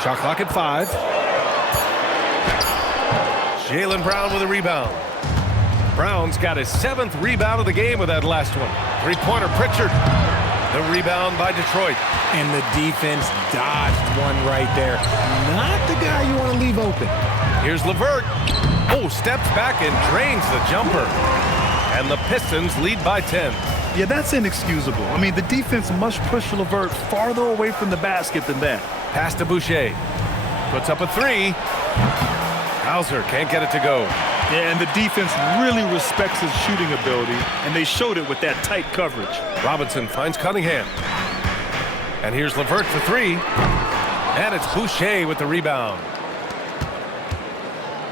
Shot clock at 5. Jaylen Brown with a rebound. Brown's got his 7th rebound of the game with that last one. 3-pointer Pritchard. The rebound by Detroit. And the defense dodged one right there. Not the guy you want to leave open. Here's LeVert. Oh, steps back and drains the jumper. And the Pistons lead by 10. Yeah, that's inexcusable. I mean, the defense must push LeVert farther away from the basket than that. Pass to Boucher. Puts up a 3. Hauser can't get it to go. Yeah, and the defense really respects his shooting ability, and they showed it with that tight coverage. Robinson finds Cunningham. And here's LeVert for three. And it's Boucher with the rebound.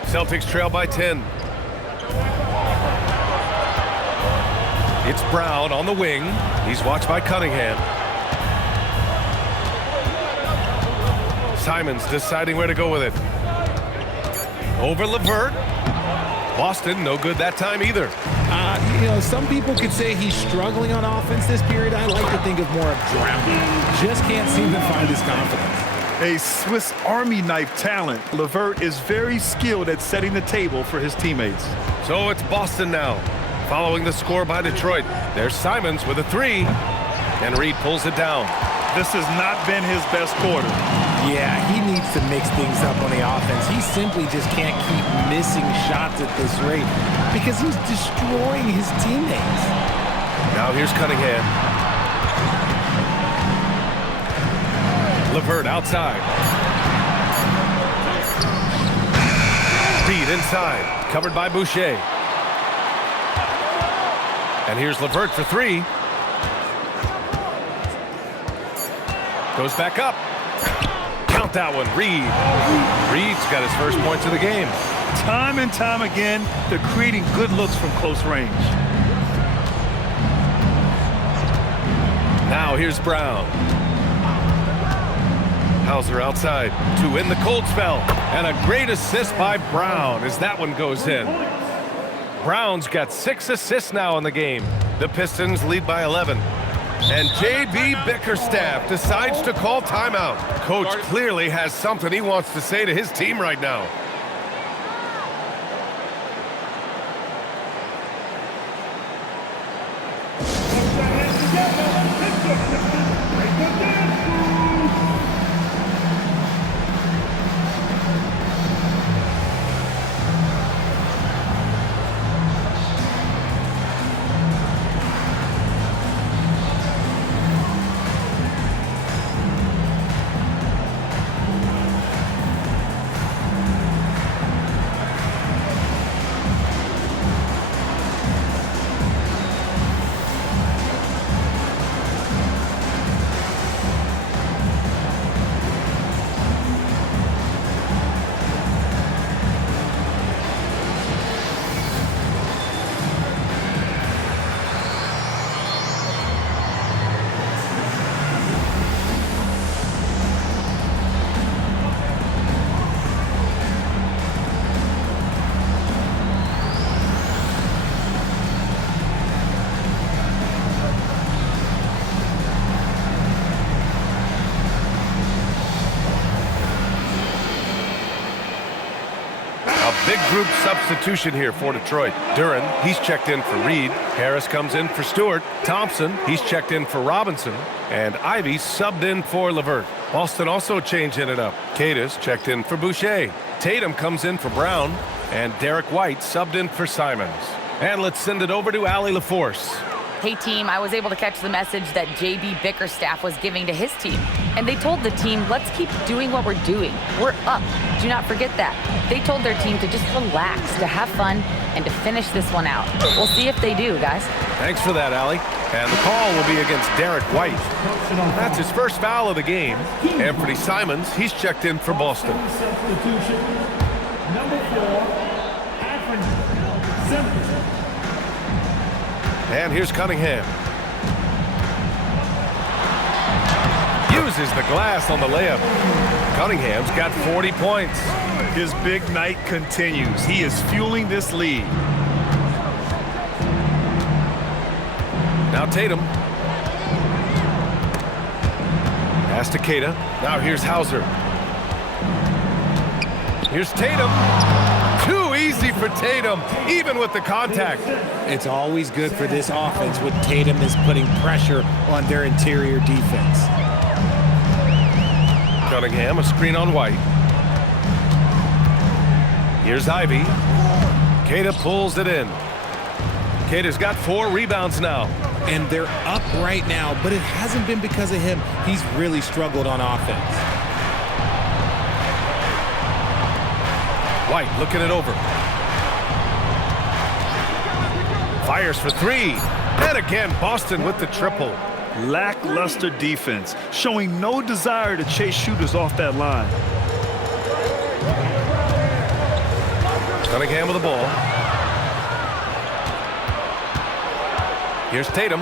Celtics trail by 10. It's Brown on the wing. He's watched by Cunningham. Simons deciding where to go with it. Over LeVert. Boston, no good that time either. Some people could say he's struggling on offense this period. I like to think of more of drowning. Just can't seem to find his confidence. A Swiss Army knife talent, LeVert is very skilled at setting the table for his teammates. So it's Boston now, following the score by Detroit. There's Simons with a three, and Reed pulls it down. This has not been his best quarter. Yeah, he needs to mix things up on the offense. He simply just can't keep missing shots at this rate because he's destroying his teammates. Now here's Cunningham. LeVert outside. Reed inside, covered by Boucher. And here's LeVert for three. Goes back up. Count that one, Reed. Reed's got his first points of the game. Time and time again, they're creating good looks from close range. Now here's Brown. Hauser outside to win the cold spell. And a great assist by Brown as that one goes in. Brown's got 6 assists now in the game. The Pistons lead by 11. And J.B. Bickerstaff decides to call timeout. Coach clearly has something he wants to say to his team right now. Big group substitution here for Detroit. Duren, he's checked in for Reed. Harris comes in for Stewart. Thompson, he's checked in for Robinson. And Ivy subbed in for LeVert. Boston also changing it up. Cadis checked in for Boucher. Tatum comes in for Brown. And Derek White subbed in for Simons. And let's send it over to Allie LaForce. Hey team, I was able to catch the message that J.B. Bickerstaff was giving to his team. And they told the team, let's keep doing what we're doing. We're up. Do not forget that. They told their team to just relax, to have fun, and to finish this one out. We'll see if they do, guys. Thanks for that, Allie. And the call will be against Derek White. That's his first foul of the game. Anthony Simons, he's checked in for Boston. Substitution, number 4, Anthony Simons. And here's Cunningham. Uses the glass on the layup. Cunningham's got 40 points. His big night continues. He is fueling this lead. Now Tatum. Pass to Queta. Now here's Hauser. Here's Tatum. Too easy for Tatum, even with the contact. It's always good for this offense when Tatum is putting pressure on their interior defense. Cunningham, a screen on White. Here's Ivy. Queta pulls it in. Queta's got 4 rebounds now. And they're up right now, but it hasn't been because of him. He's really struggled on offense. White looking it over. Fires for 3. And again, Boston with the triple. Lackluster defense, showing no desire to chase shooters off that line. Cunningham with the ball. Here's Tatum.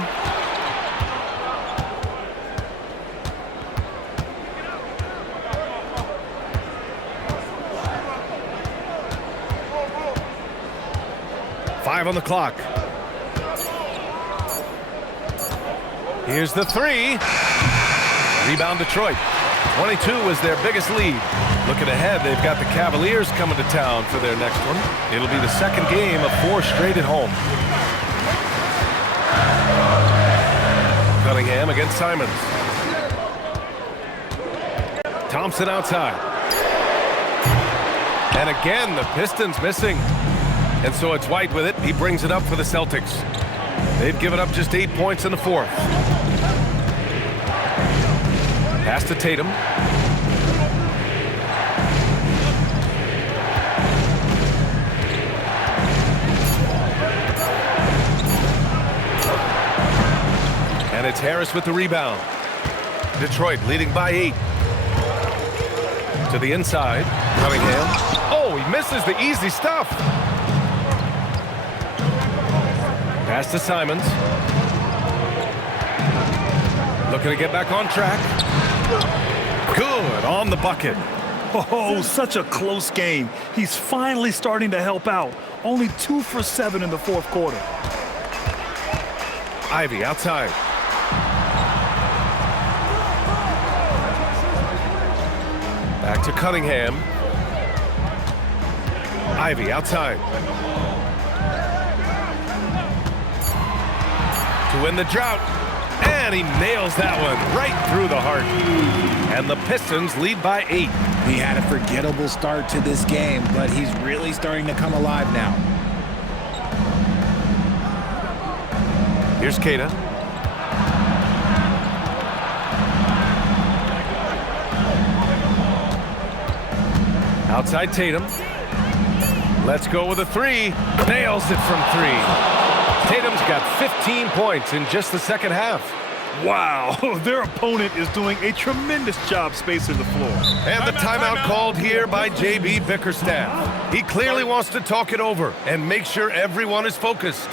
Five on the clock. Here's the three. Rebound Detroit. 22 is their biggest lead. Looking ahead, they've got the Cavaliers coming to town for their next one. It'll be the second game of 4 straight at home. Cunningham against Simons. Thompson outside. And again, the Pistons missing. And so it's White with it. He brings it up for the Celtics. They've given up just 8 points in the fourth. Pass to Tatum. And it's Harris with the rebound. Detroit leading by 8. To the inside. Cunningham. Oh, he misses the easy stuff. Pass to Simons. Looking to get back on track. Good on the bucket. Oh, such a close game. He's finally starting to help out. Only 2 for 7 in the fourth quarter. Ivy outside. Back to Cunningham. Ivy outside. To win the drought. And he nails that one right through the heart. And the Pistons lead by 8. He had a forgettable start to this game, but he's really starting to come alive now. Here's Keita. Outside Tatum. Let's go with a 3. Nails it from 3. Tatum's got 15 points in just the second half. Wow, their opponent is doing a tremendous job spacing the floor. And the timeout called here by JB Bickerstaff. He clearly wants to talk it over and make sure everyone is focused.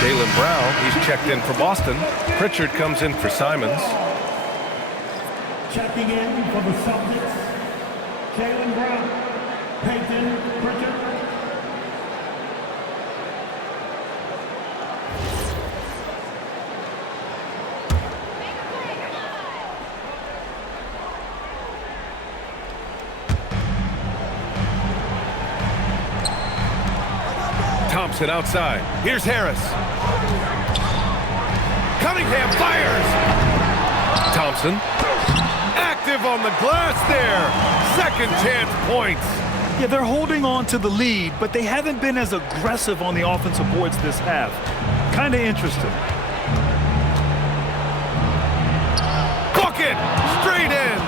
Jaylen Brown, he's checked in for Boston. Pritchard comes in for Simons. Checking in for the Celtics, Jaylen Brown, Peyton Pritchard. Thompson outside. Here's Harris. Cunningham fires. Thompson. Active on the glass there. Second chance points. Yeah, they're holding on to the lead, but they haven't been as aggressive on the offensive boards this half. Kind of interesting. Bucket! Straight in!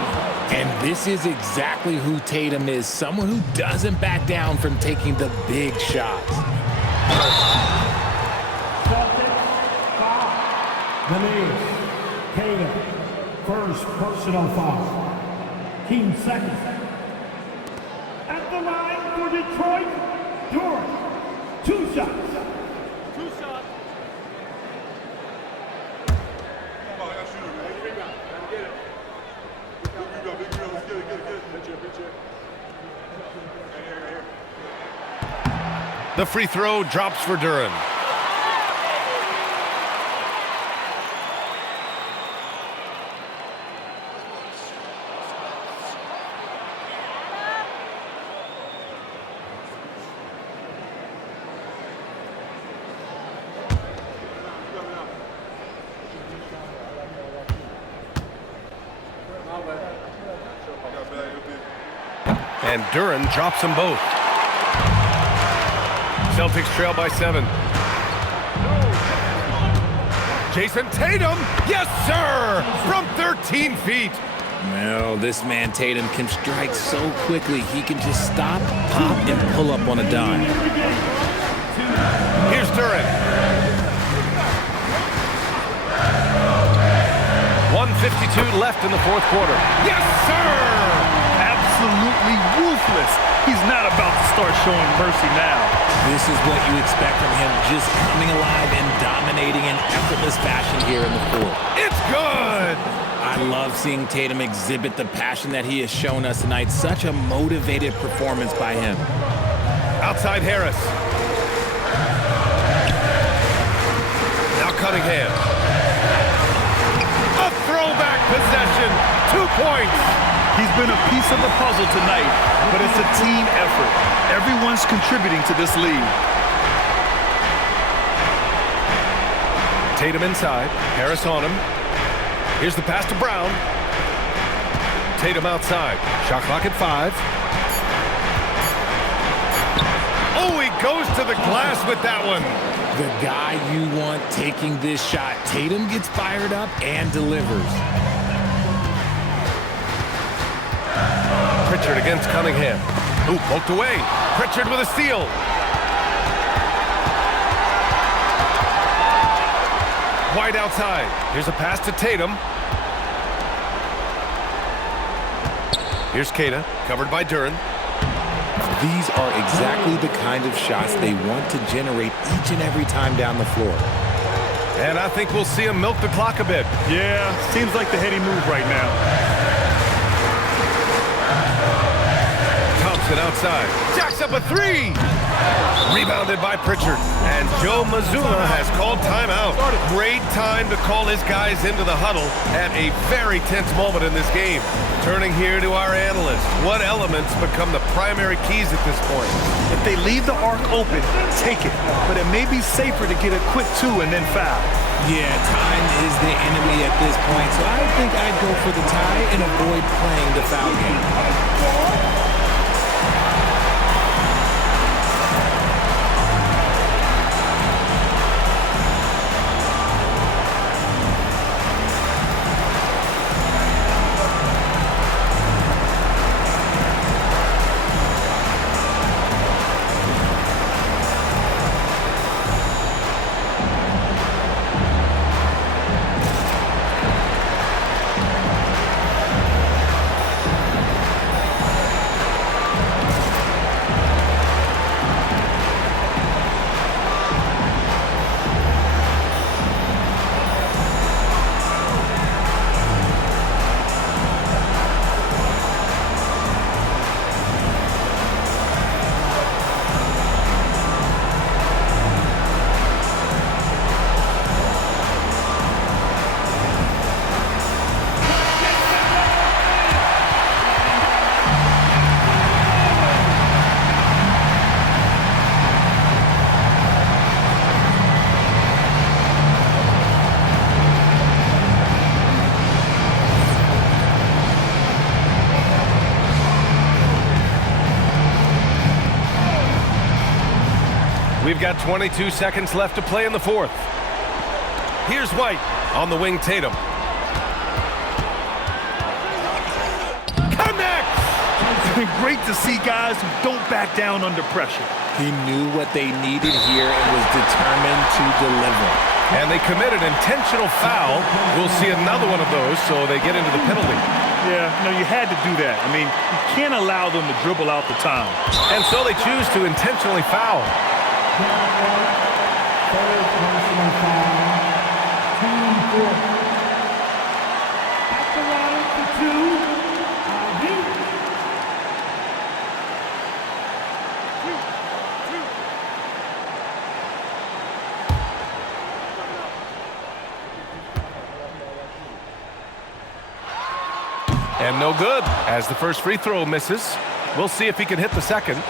And this is exactly who Tatum is, someone who doesn't back down from taking the big shots. Celtics, 5. The lead. Tatum, first personal foul. Team second. At the line for Detroit, Durant. 2 shots. The free throw drops for Duran. And Duran drops them both. Celtics trail by 7. Jason Tatum, yes sir, from 13 feet. Well, this man Tatum can strike so quickly. He can just stop, pop, and pull up on a dime. Here's Duran. 1:52 left in the fourth quarter. Yes sir! Absolutely ruthless. He's not about to start showing mercy now. This is what you expect from him, just coming alive and dominating in effortless fashion here in the fourth. It's good! I love seeing Tatum exhibit the passion that he has shown us tonight. Such a motivated performance by him. Outside Harris. Now Cunningham. A throwback possession. 2 points. He's been a piece of the puzzle tonight, but it's a team effort. Everyone's contributing to this lead. Tatum inside. Harris on him. Here's the pass to Brown. Tatum outside. Shot clock at 5. Oh, he goes to the glass with that one. The guy you want taking this shot. Tatum gets fired up and delivers. Pritchard against Cunningham. Ooh, poked away. Pritchard with a steal. White outside. Here's a pass to Tatum. Here's Kata, covered by Duran. These are exactly the kind of shots they want to generate each and every time down the floor. And I think we'll see him milk the clock a bit. Yeah, seems like the heady move right now. Outside. Jacks up a 3. Rebounded by Pritchard. And Joe Mazzulla has called timeout. Great time to call his guys into the huddle at a very tense moment in this game. Turning here to our analyst. What elements become the primary keys at this point? If they leave the arc open, take it. But it may be safer to get a quick 2 and then foul. Yeah, time is the enemy at this point. So I think I'd go for the tie and avoid playing the foul game. We've got 22 seconds left to play in the fourth. Here's White on the wing. Tatum connects. It's been great to see guys who don't back down under pressure. He knew what they needed here and was determined to deliver. And they commit an intentional foul. We'll see another one of those, so they get into the penalty. Yeah, no, you had to do that. I mean, you can't allow them to dribble out the time. And so they choose to intentionally foul. At the line for two, And no good, as the first free throw misses. We'll see if he can hit the second.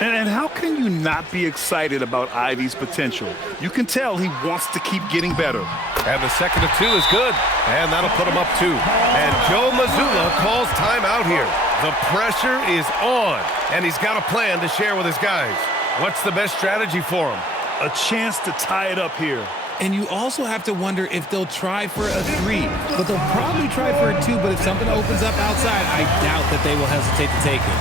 And how can you not be excited about Ivy's potential? You can tell he wants to keep getting better. And the second of two is good, and that'll put him up 2. And Joe Mazzulla calls timeout here. The pressure is on, and he's got a plan to share with his guys. What's the best strategy for him? A chance to tie it up here. And you also have to wonder if they'll try for a 3, but they'll probably try for a 2, but if something opens up outside, I doubt that they will hesitate to take it.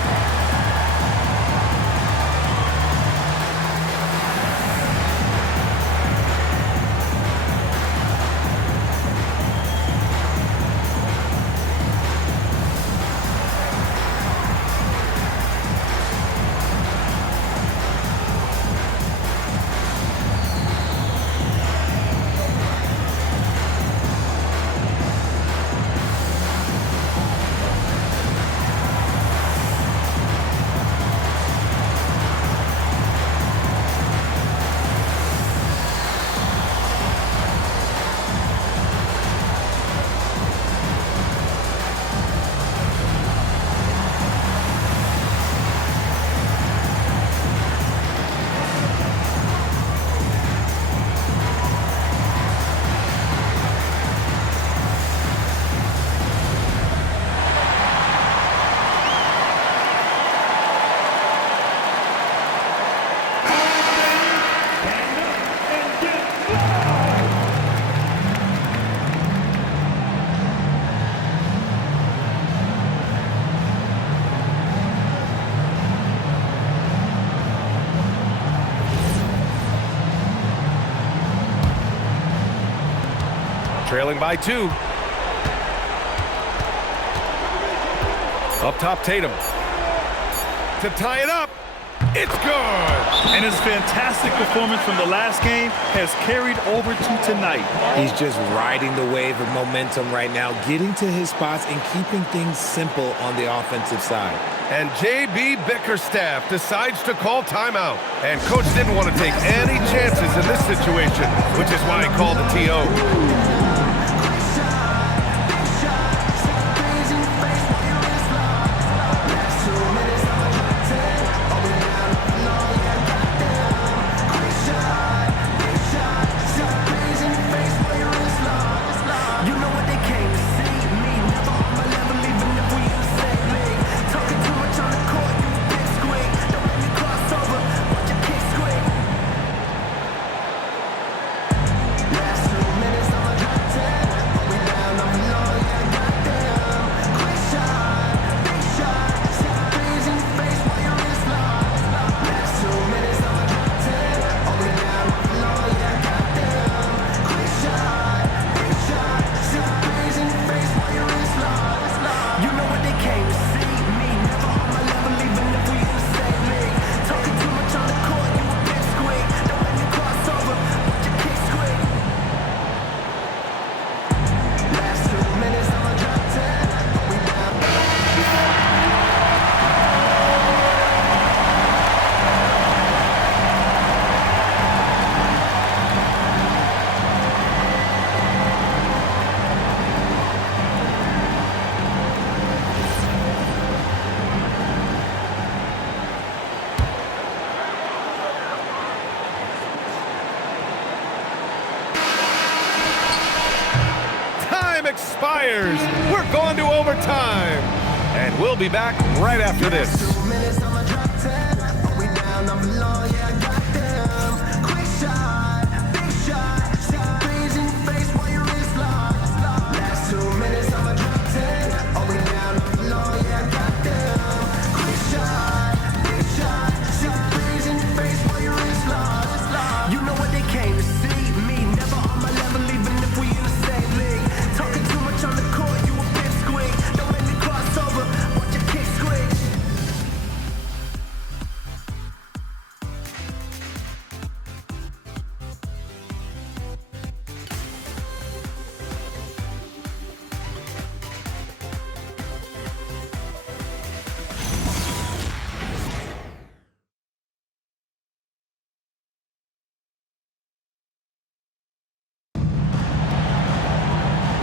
Trailing by 2. Up top, Tatum. To tie it up. It's good. And his fantastic performance from the last game has carried over to tonight. He's just riding the wave of momentum right now, getting to his spots and keeping things simple on the offensive side. And J.B. Bickerstaff decides to call timeout. And coach didn't want to take any chances in this situation, which is why he called the TO. shot. 'Cause I came to see me, never on my level, even if we in the same league. Talking too much on the court, you a big squeak. Don't make me cross over, watch your kick squeak. Last 2 minutes, I'm a drop 10. Hold me down, I'm low, yeah, I got them. Quick shot, big shot, big shot. Praising face while you're in this love. You know what they came to see me, never on my level, even if we in the same league. Talking too much on the court, you a big squeak. Don't make me cross over, watch your kick squeak. Expires. We're going to overtime. And we'll be back right after this. 2 minutes, I'm a drop 10. Hold me down, I'm low, yeah, I got them. Quick shot, big shot. Praising face while you're in this love. Last 2 minutes, I'm a drop 10. Hold me down, I'm low, yeah, I got them. Quick shot, big shot. Praising face while you're in this love. You know what they came to see me,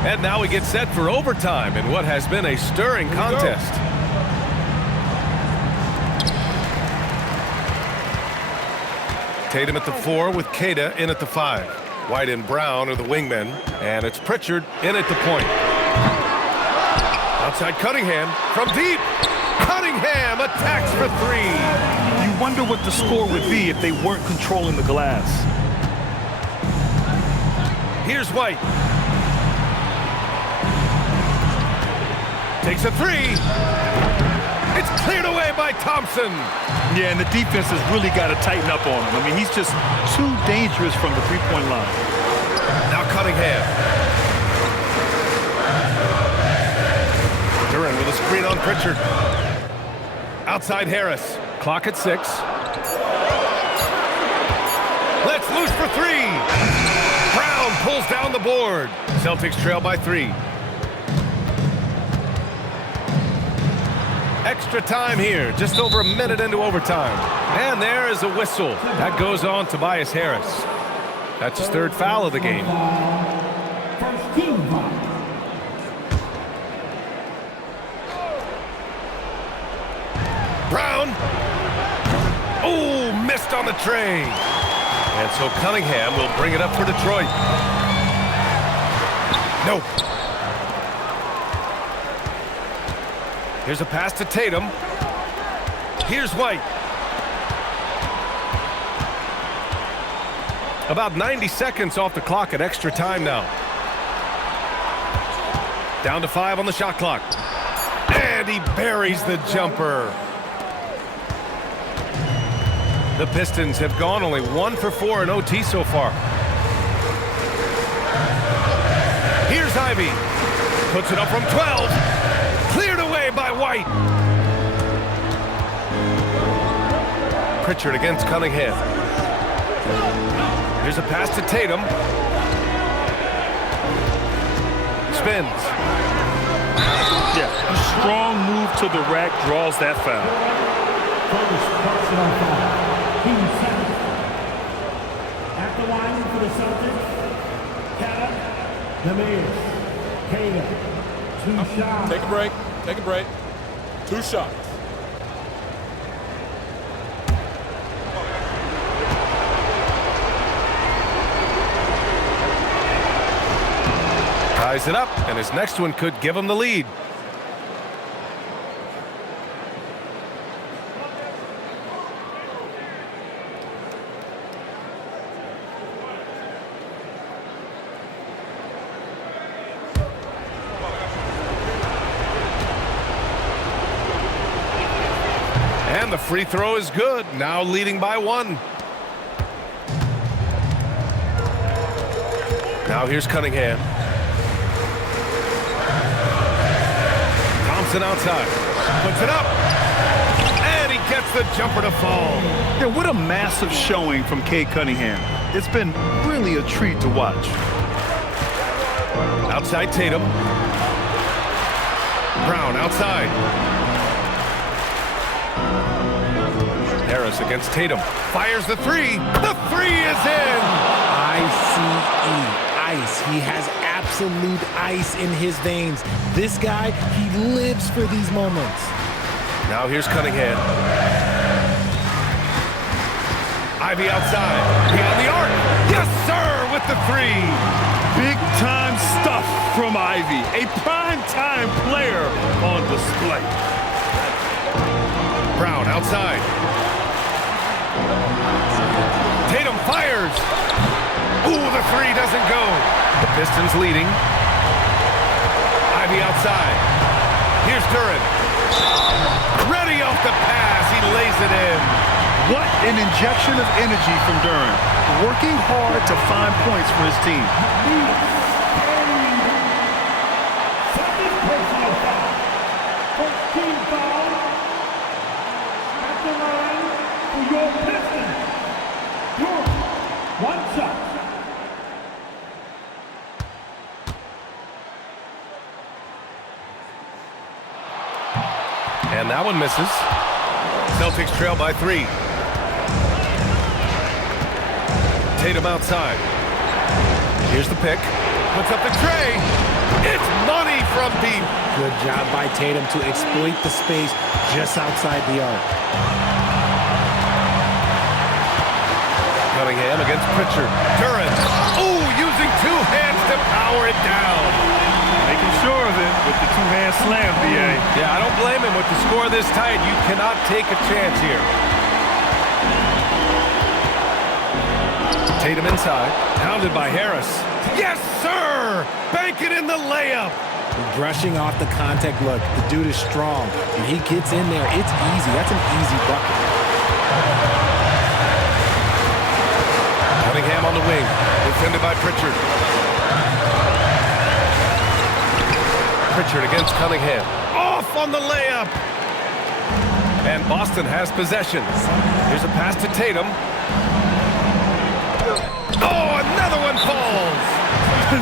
And now we get set for overtime in what has been a stirring contest. Tatum at the 4 with Queta in at the 5. White and Brown are the wingmen, and it's Pritchard in at the point. Outside Cunningham from deep. Cunningham attacks for 3. You wonder what the score would be if they weren't controlling the glass. Here's White. Takes a 3. It's cleared away by Thompson. Yeah, and the defense has really got to tighten up on him. I mean, he's just too dangerous from the three-point line. Now Cunningham. Duran with a screen on Pritchard. Outside Harris. Clock at 6. Let's loose for 3. Brown pulls down the board. Celtics trail by 3. Extra time here, just over a minute into overtime. And there is a whistle. That goes on Tobias Harris. That's his 3rd foul of the game. First team foul. Brown. Oh, missed on the tray. And so Cunningham will bring it up for Detroit. Nope. Here's a pass to Tatum. Here's White. About 90 seconds off the clock at extra time now. Down to 5 on the shot clock. And he buries the jumper. The Pistons have gone only 1 for 4 in OT so far. Here's Ivy. Puts it up from 12. Cleared away by White. Pritchard against Cunningham. Here's a pass to Tatum. Spins. Yeah, a strong move to the rack draws that foul. First personal foul. Team 7. At the line for the Celtics, Queta. 2 shots. Take a break. Take a break. 2 shots. Ties it up, and his next one could give him the lead. And the free throw is good, now leading by 1. Now here's Cunningham. Thompson outside. Puts it up. And he gets the jumper to fall. Yeah, what a massive showing from Cade Cunningham. It's been really a treat to watch. Outside Tatum. Brown outside. Harris against Tatum. Fires the 3. The 3 is in. Ice. He has absolute ice in his veins. This guy, he lives for these moments. Now here's Cunningham. Ivy outside. Beyond the arc. Yes, sir, with the 3. Big-time stuff from Ivy. A prime-time player on display. Brown outside. Tatum fires. Ooh, the 3 doesn't go. The Pistons leading. Ivy outside. Here's Duran. Ready off the pass. He lays it in. What an injection of energy from Duran. Working hard to find points for his team. Second personal foul. First team foul. At the line for your Pistons. Duran. 1 shot. And that one misses. Celtics trail by 3. Tatum outside. Here's the pick. Puts up the tray. It's money from deep. Good job by Tatum to exploit the space just outside the arc. Cunningham against Pritchard. Duran. Ooh, using two hands to power it down. Making sure of it with the two-hand slam, B.A. Yeah, I don't blame him. With the score this tight, you cannot take a chance here. Tatum inside. Pounded by Harris. Yes, sir! Bank it in the layup. Brushing off the contact. Look, the dude is strong. When he gets in there, it's easy. That's an easy bucket. Cunningham on the wing. Defended by Pritchard. Pritchard against Cunningham. Off on the layup. And Boston has possession. Here's a pass to Tatum. Oh, another one falls.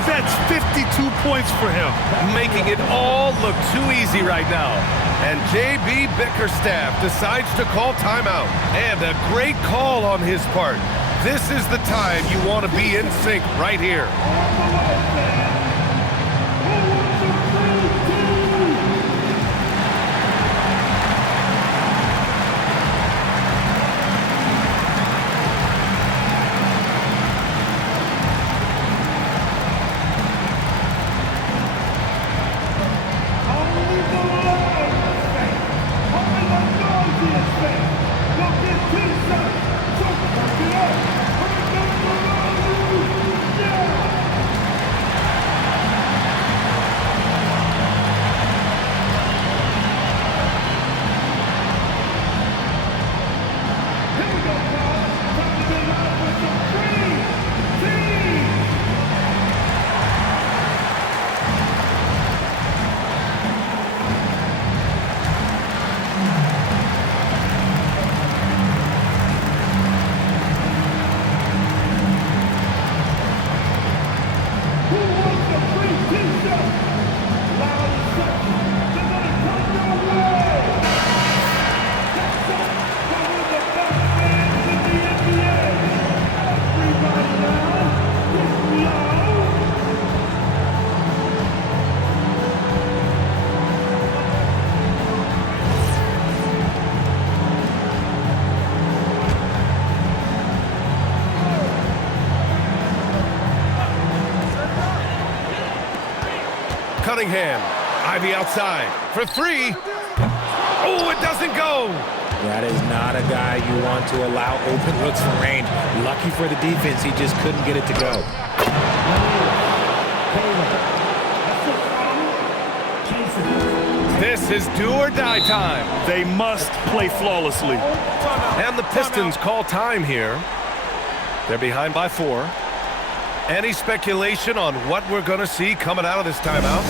That's 52 points for him. Making it all look too easy right now. And J.B. Bickerstaff decides to call timeout. And a great call on his part. This is the time you want to be in sync right here. Cunningham. Ivy outside for three. Oh, it doesn't go. That is not a guy you want to allow open looks from range. Lucky for the defense, he just couldn't get it to go. This is do or die time. They must play flawlessly. And the Pistons call time here. They're behind by 4. Any speculation on what we're going to see coming out of this timeout?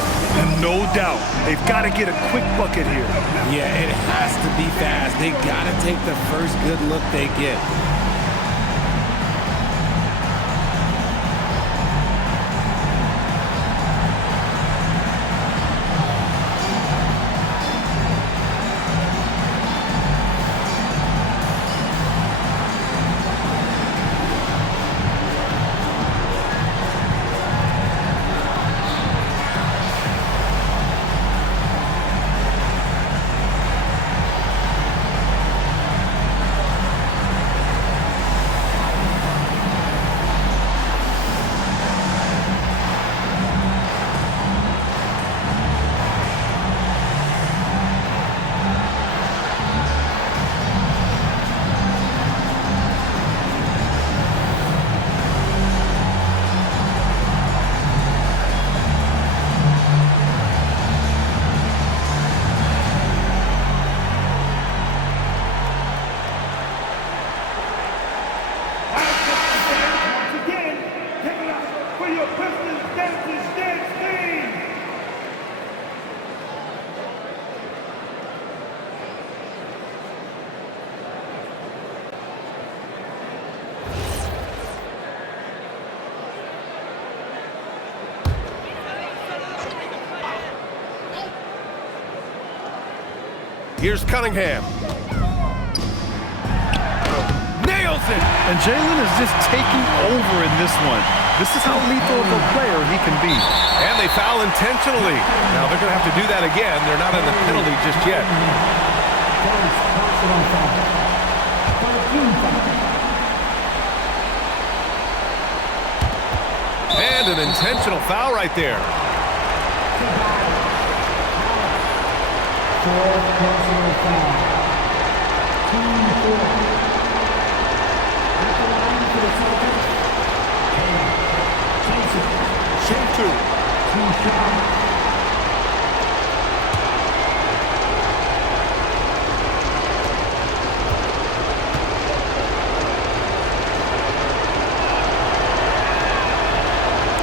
No doubt. They've got to get a quick bucket here. Yeah, it has to be fast. They got to take the first good look they get. Here's Cunningham. Nails doesn't. And Jalen is just taking over in this one. This is how lethal of a player he can be. And they foul intentionally. Now they're going to have to do that again. They're not in the penalty just yet. First personal foul. 13 foul. And an intentional foul right there. Fourth personal foul. Team 4. At the line for the Celtics. Shoot 2. 2 shots.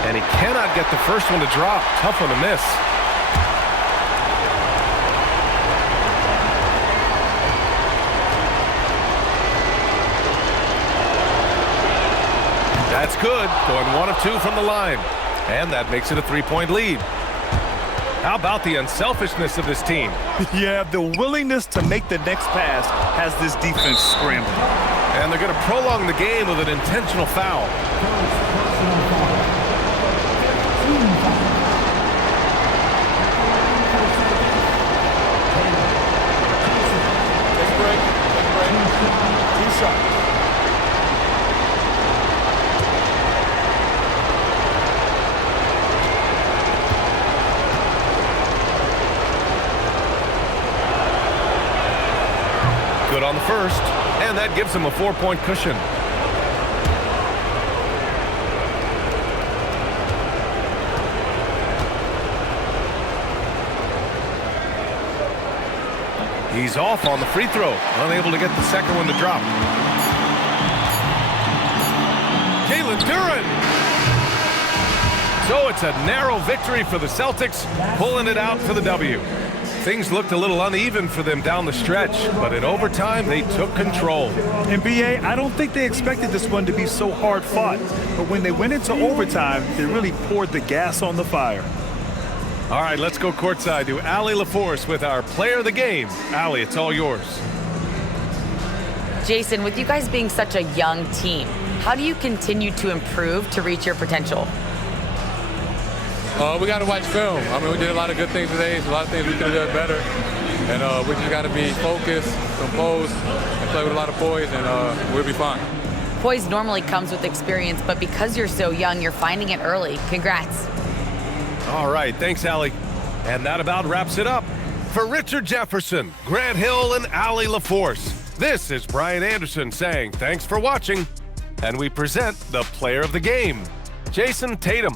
And he cannot get the first one to drop. Tough one to miss. That's good. Going 1 of 2 from the line. And that makes it a 3-point lead. How about the unselfishness of this team? Yeah, the willingness to make the next pass has this defense scrambling. And they're going to prolong the game with an intentional foul. First personal foul. 13 foul. Take a break. Two shots. Good on the first, and that gives them a 4-point cushion. He's off on the free throw, unable to get the second one to drop. Jalen Duren. So it's a narrow victory for the Celtics, pulling it out for the W. Things looked a little uneven for them down the stretch, but in overtime, they took control. And BA, I don't think they expected this one to be so hard fought. But when they went into overtime, they really poured the gas on the fire. All right, let's go courtside to Allie LaForce with our player of the game. Allie, it's all yours. Jason, with you guys being such a young team, how do you continue to improve to reach your potential? We got to watch film. I mean, we did a lot of good things today. So a lot of things we could have done better. And we just got to be focused, composed, and play with a lot of poise, and we'll be fine. Poise normally comes with experience, but because you're so young, you're finding it early. Congrats. All right, thanks, Allie. And that about wraps it up. For Richard Jefferson, Grant Hill, and Allie LaForce, this is Brian Anderson saying thanks for watching. And we present the player of the game, Jason Tatum.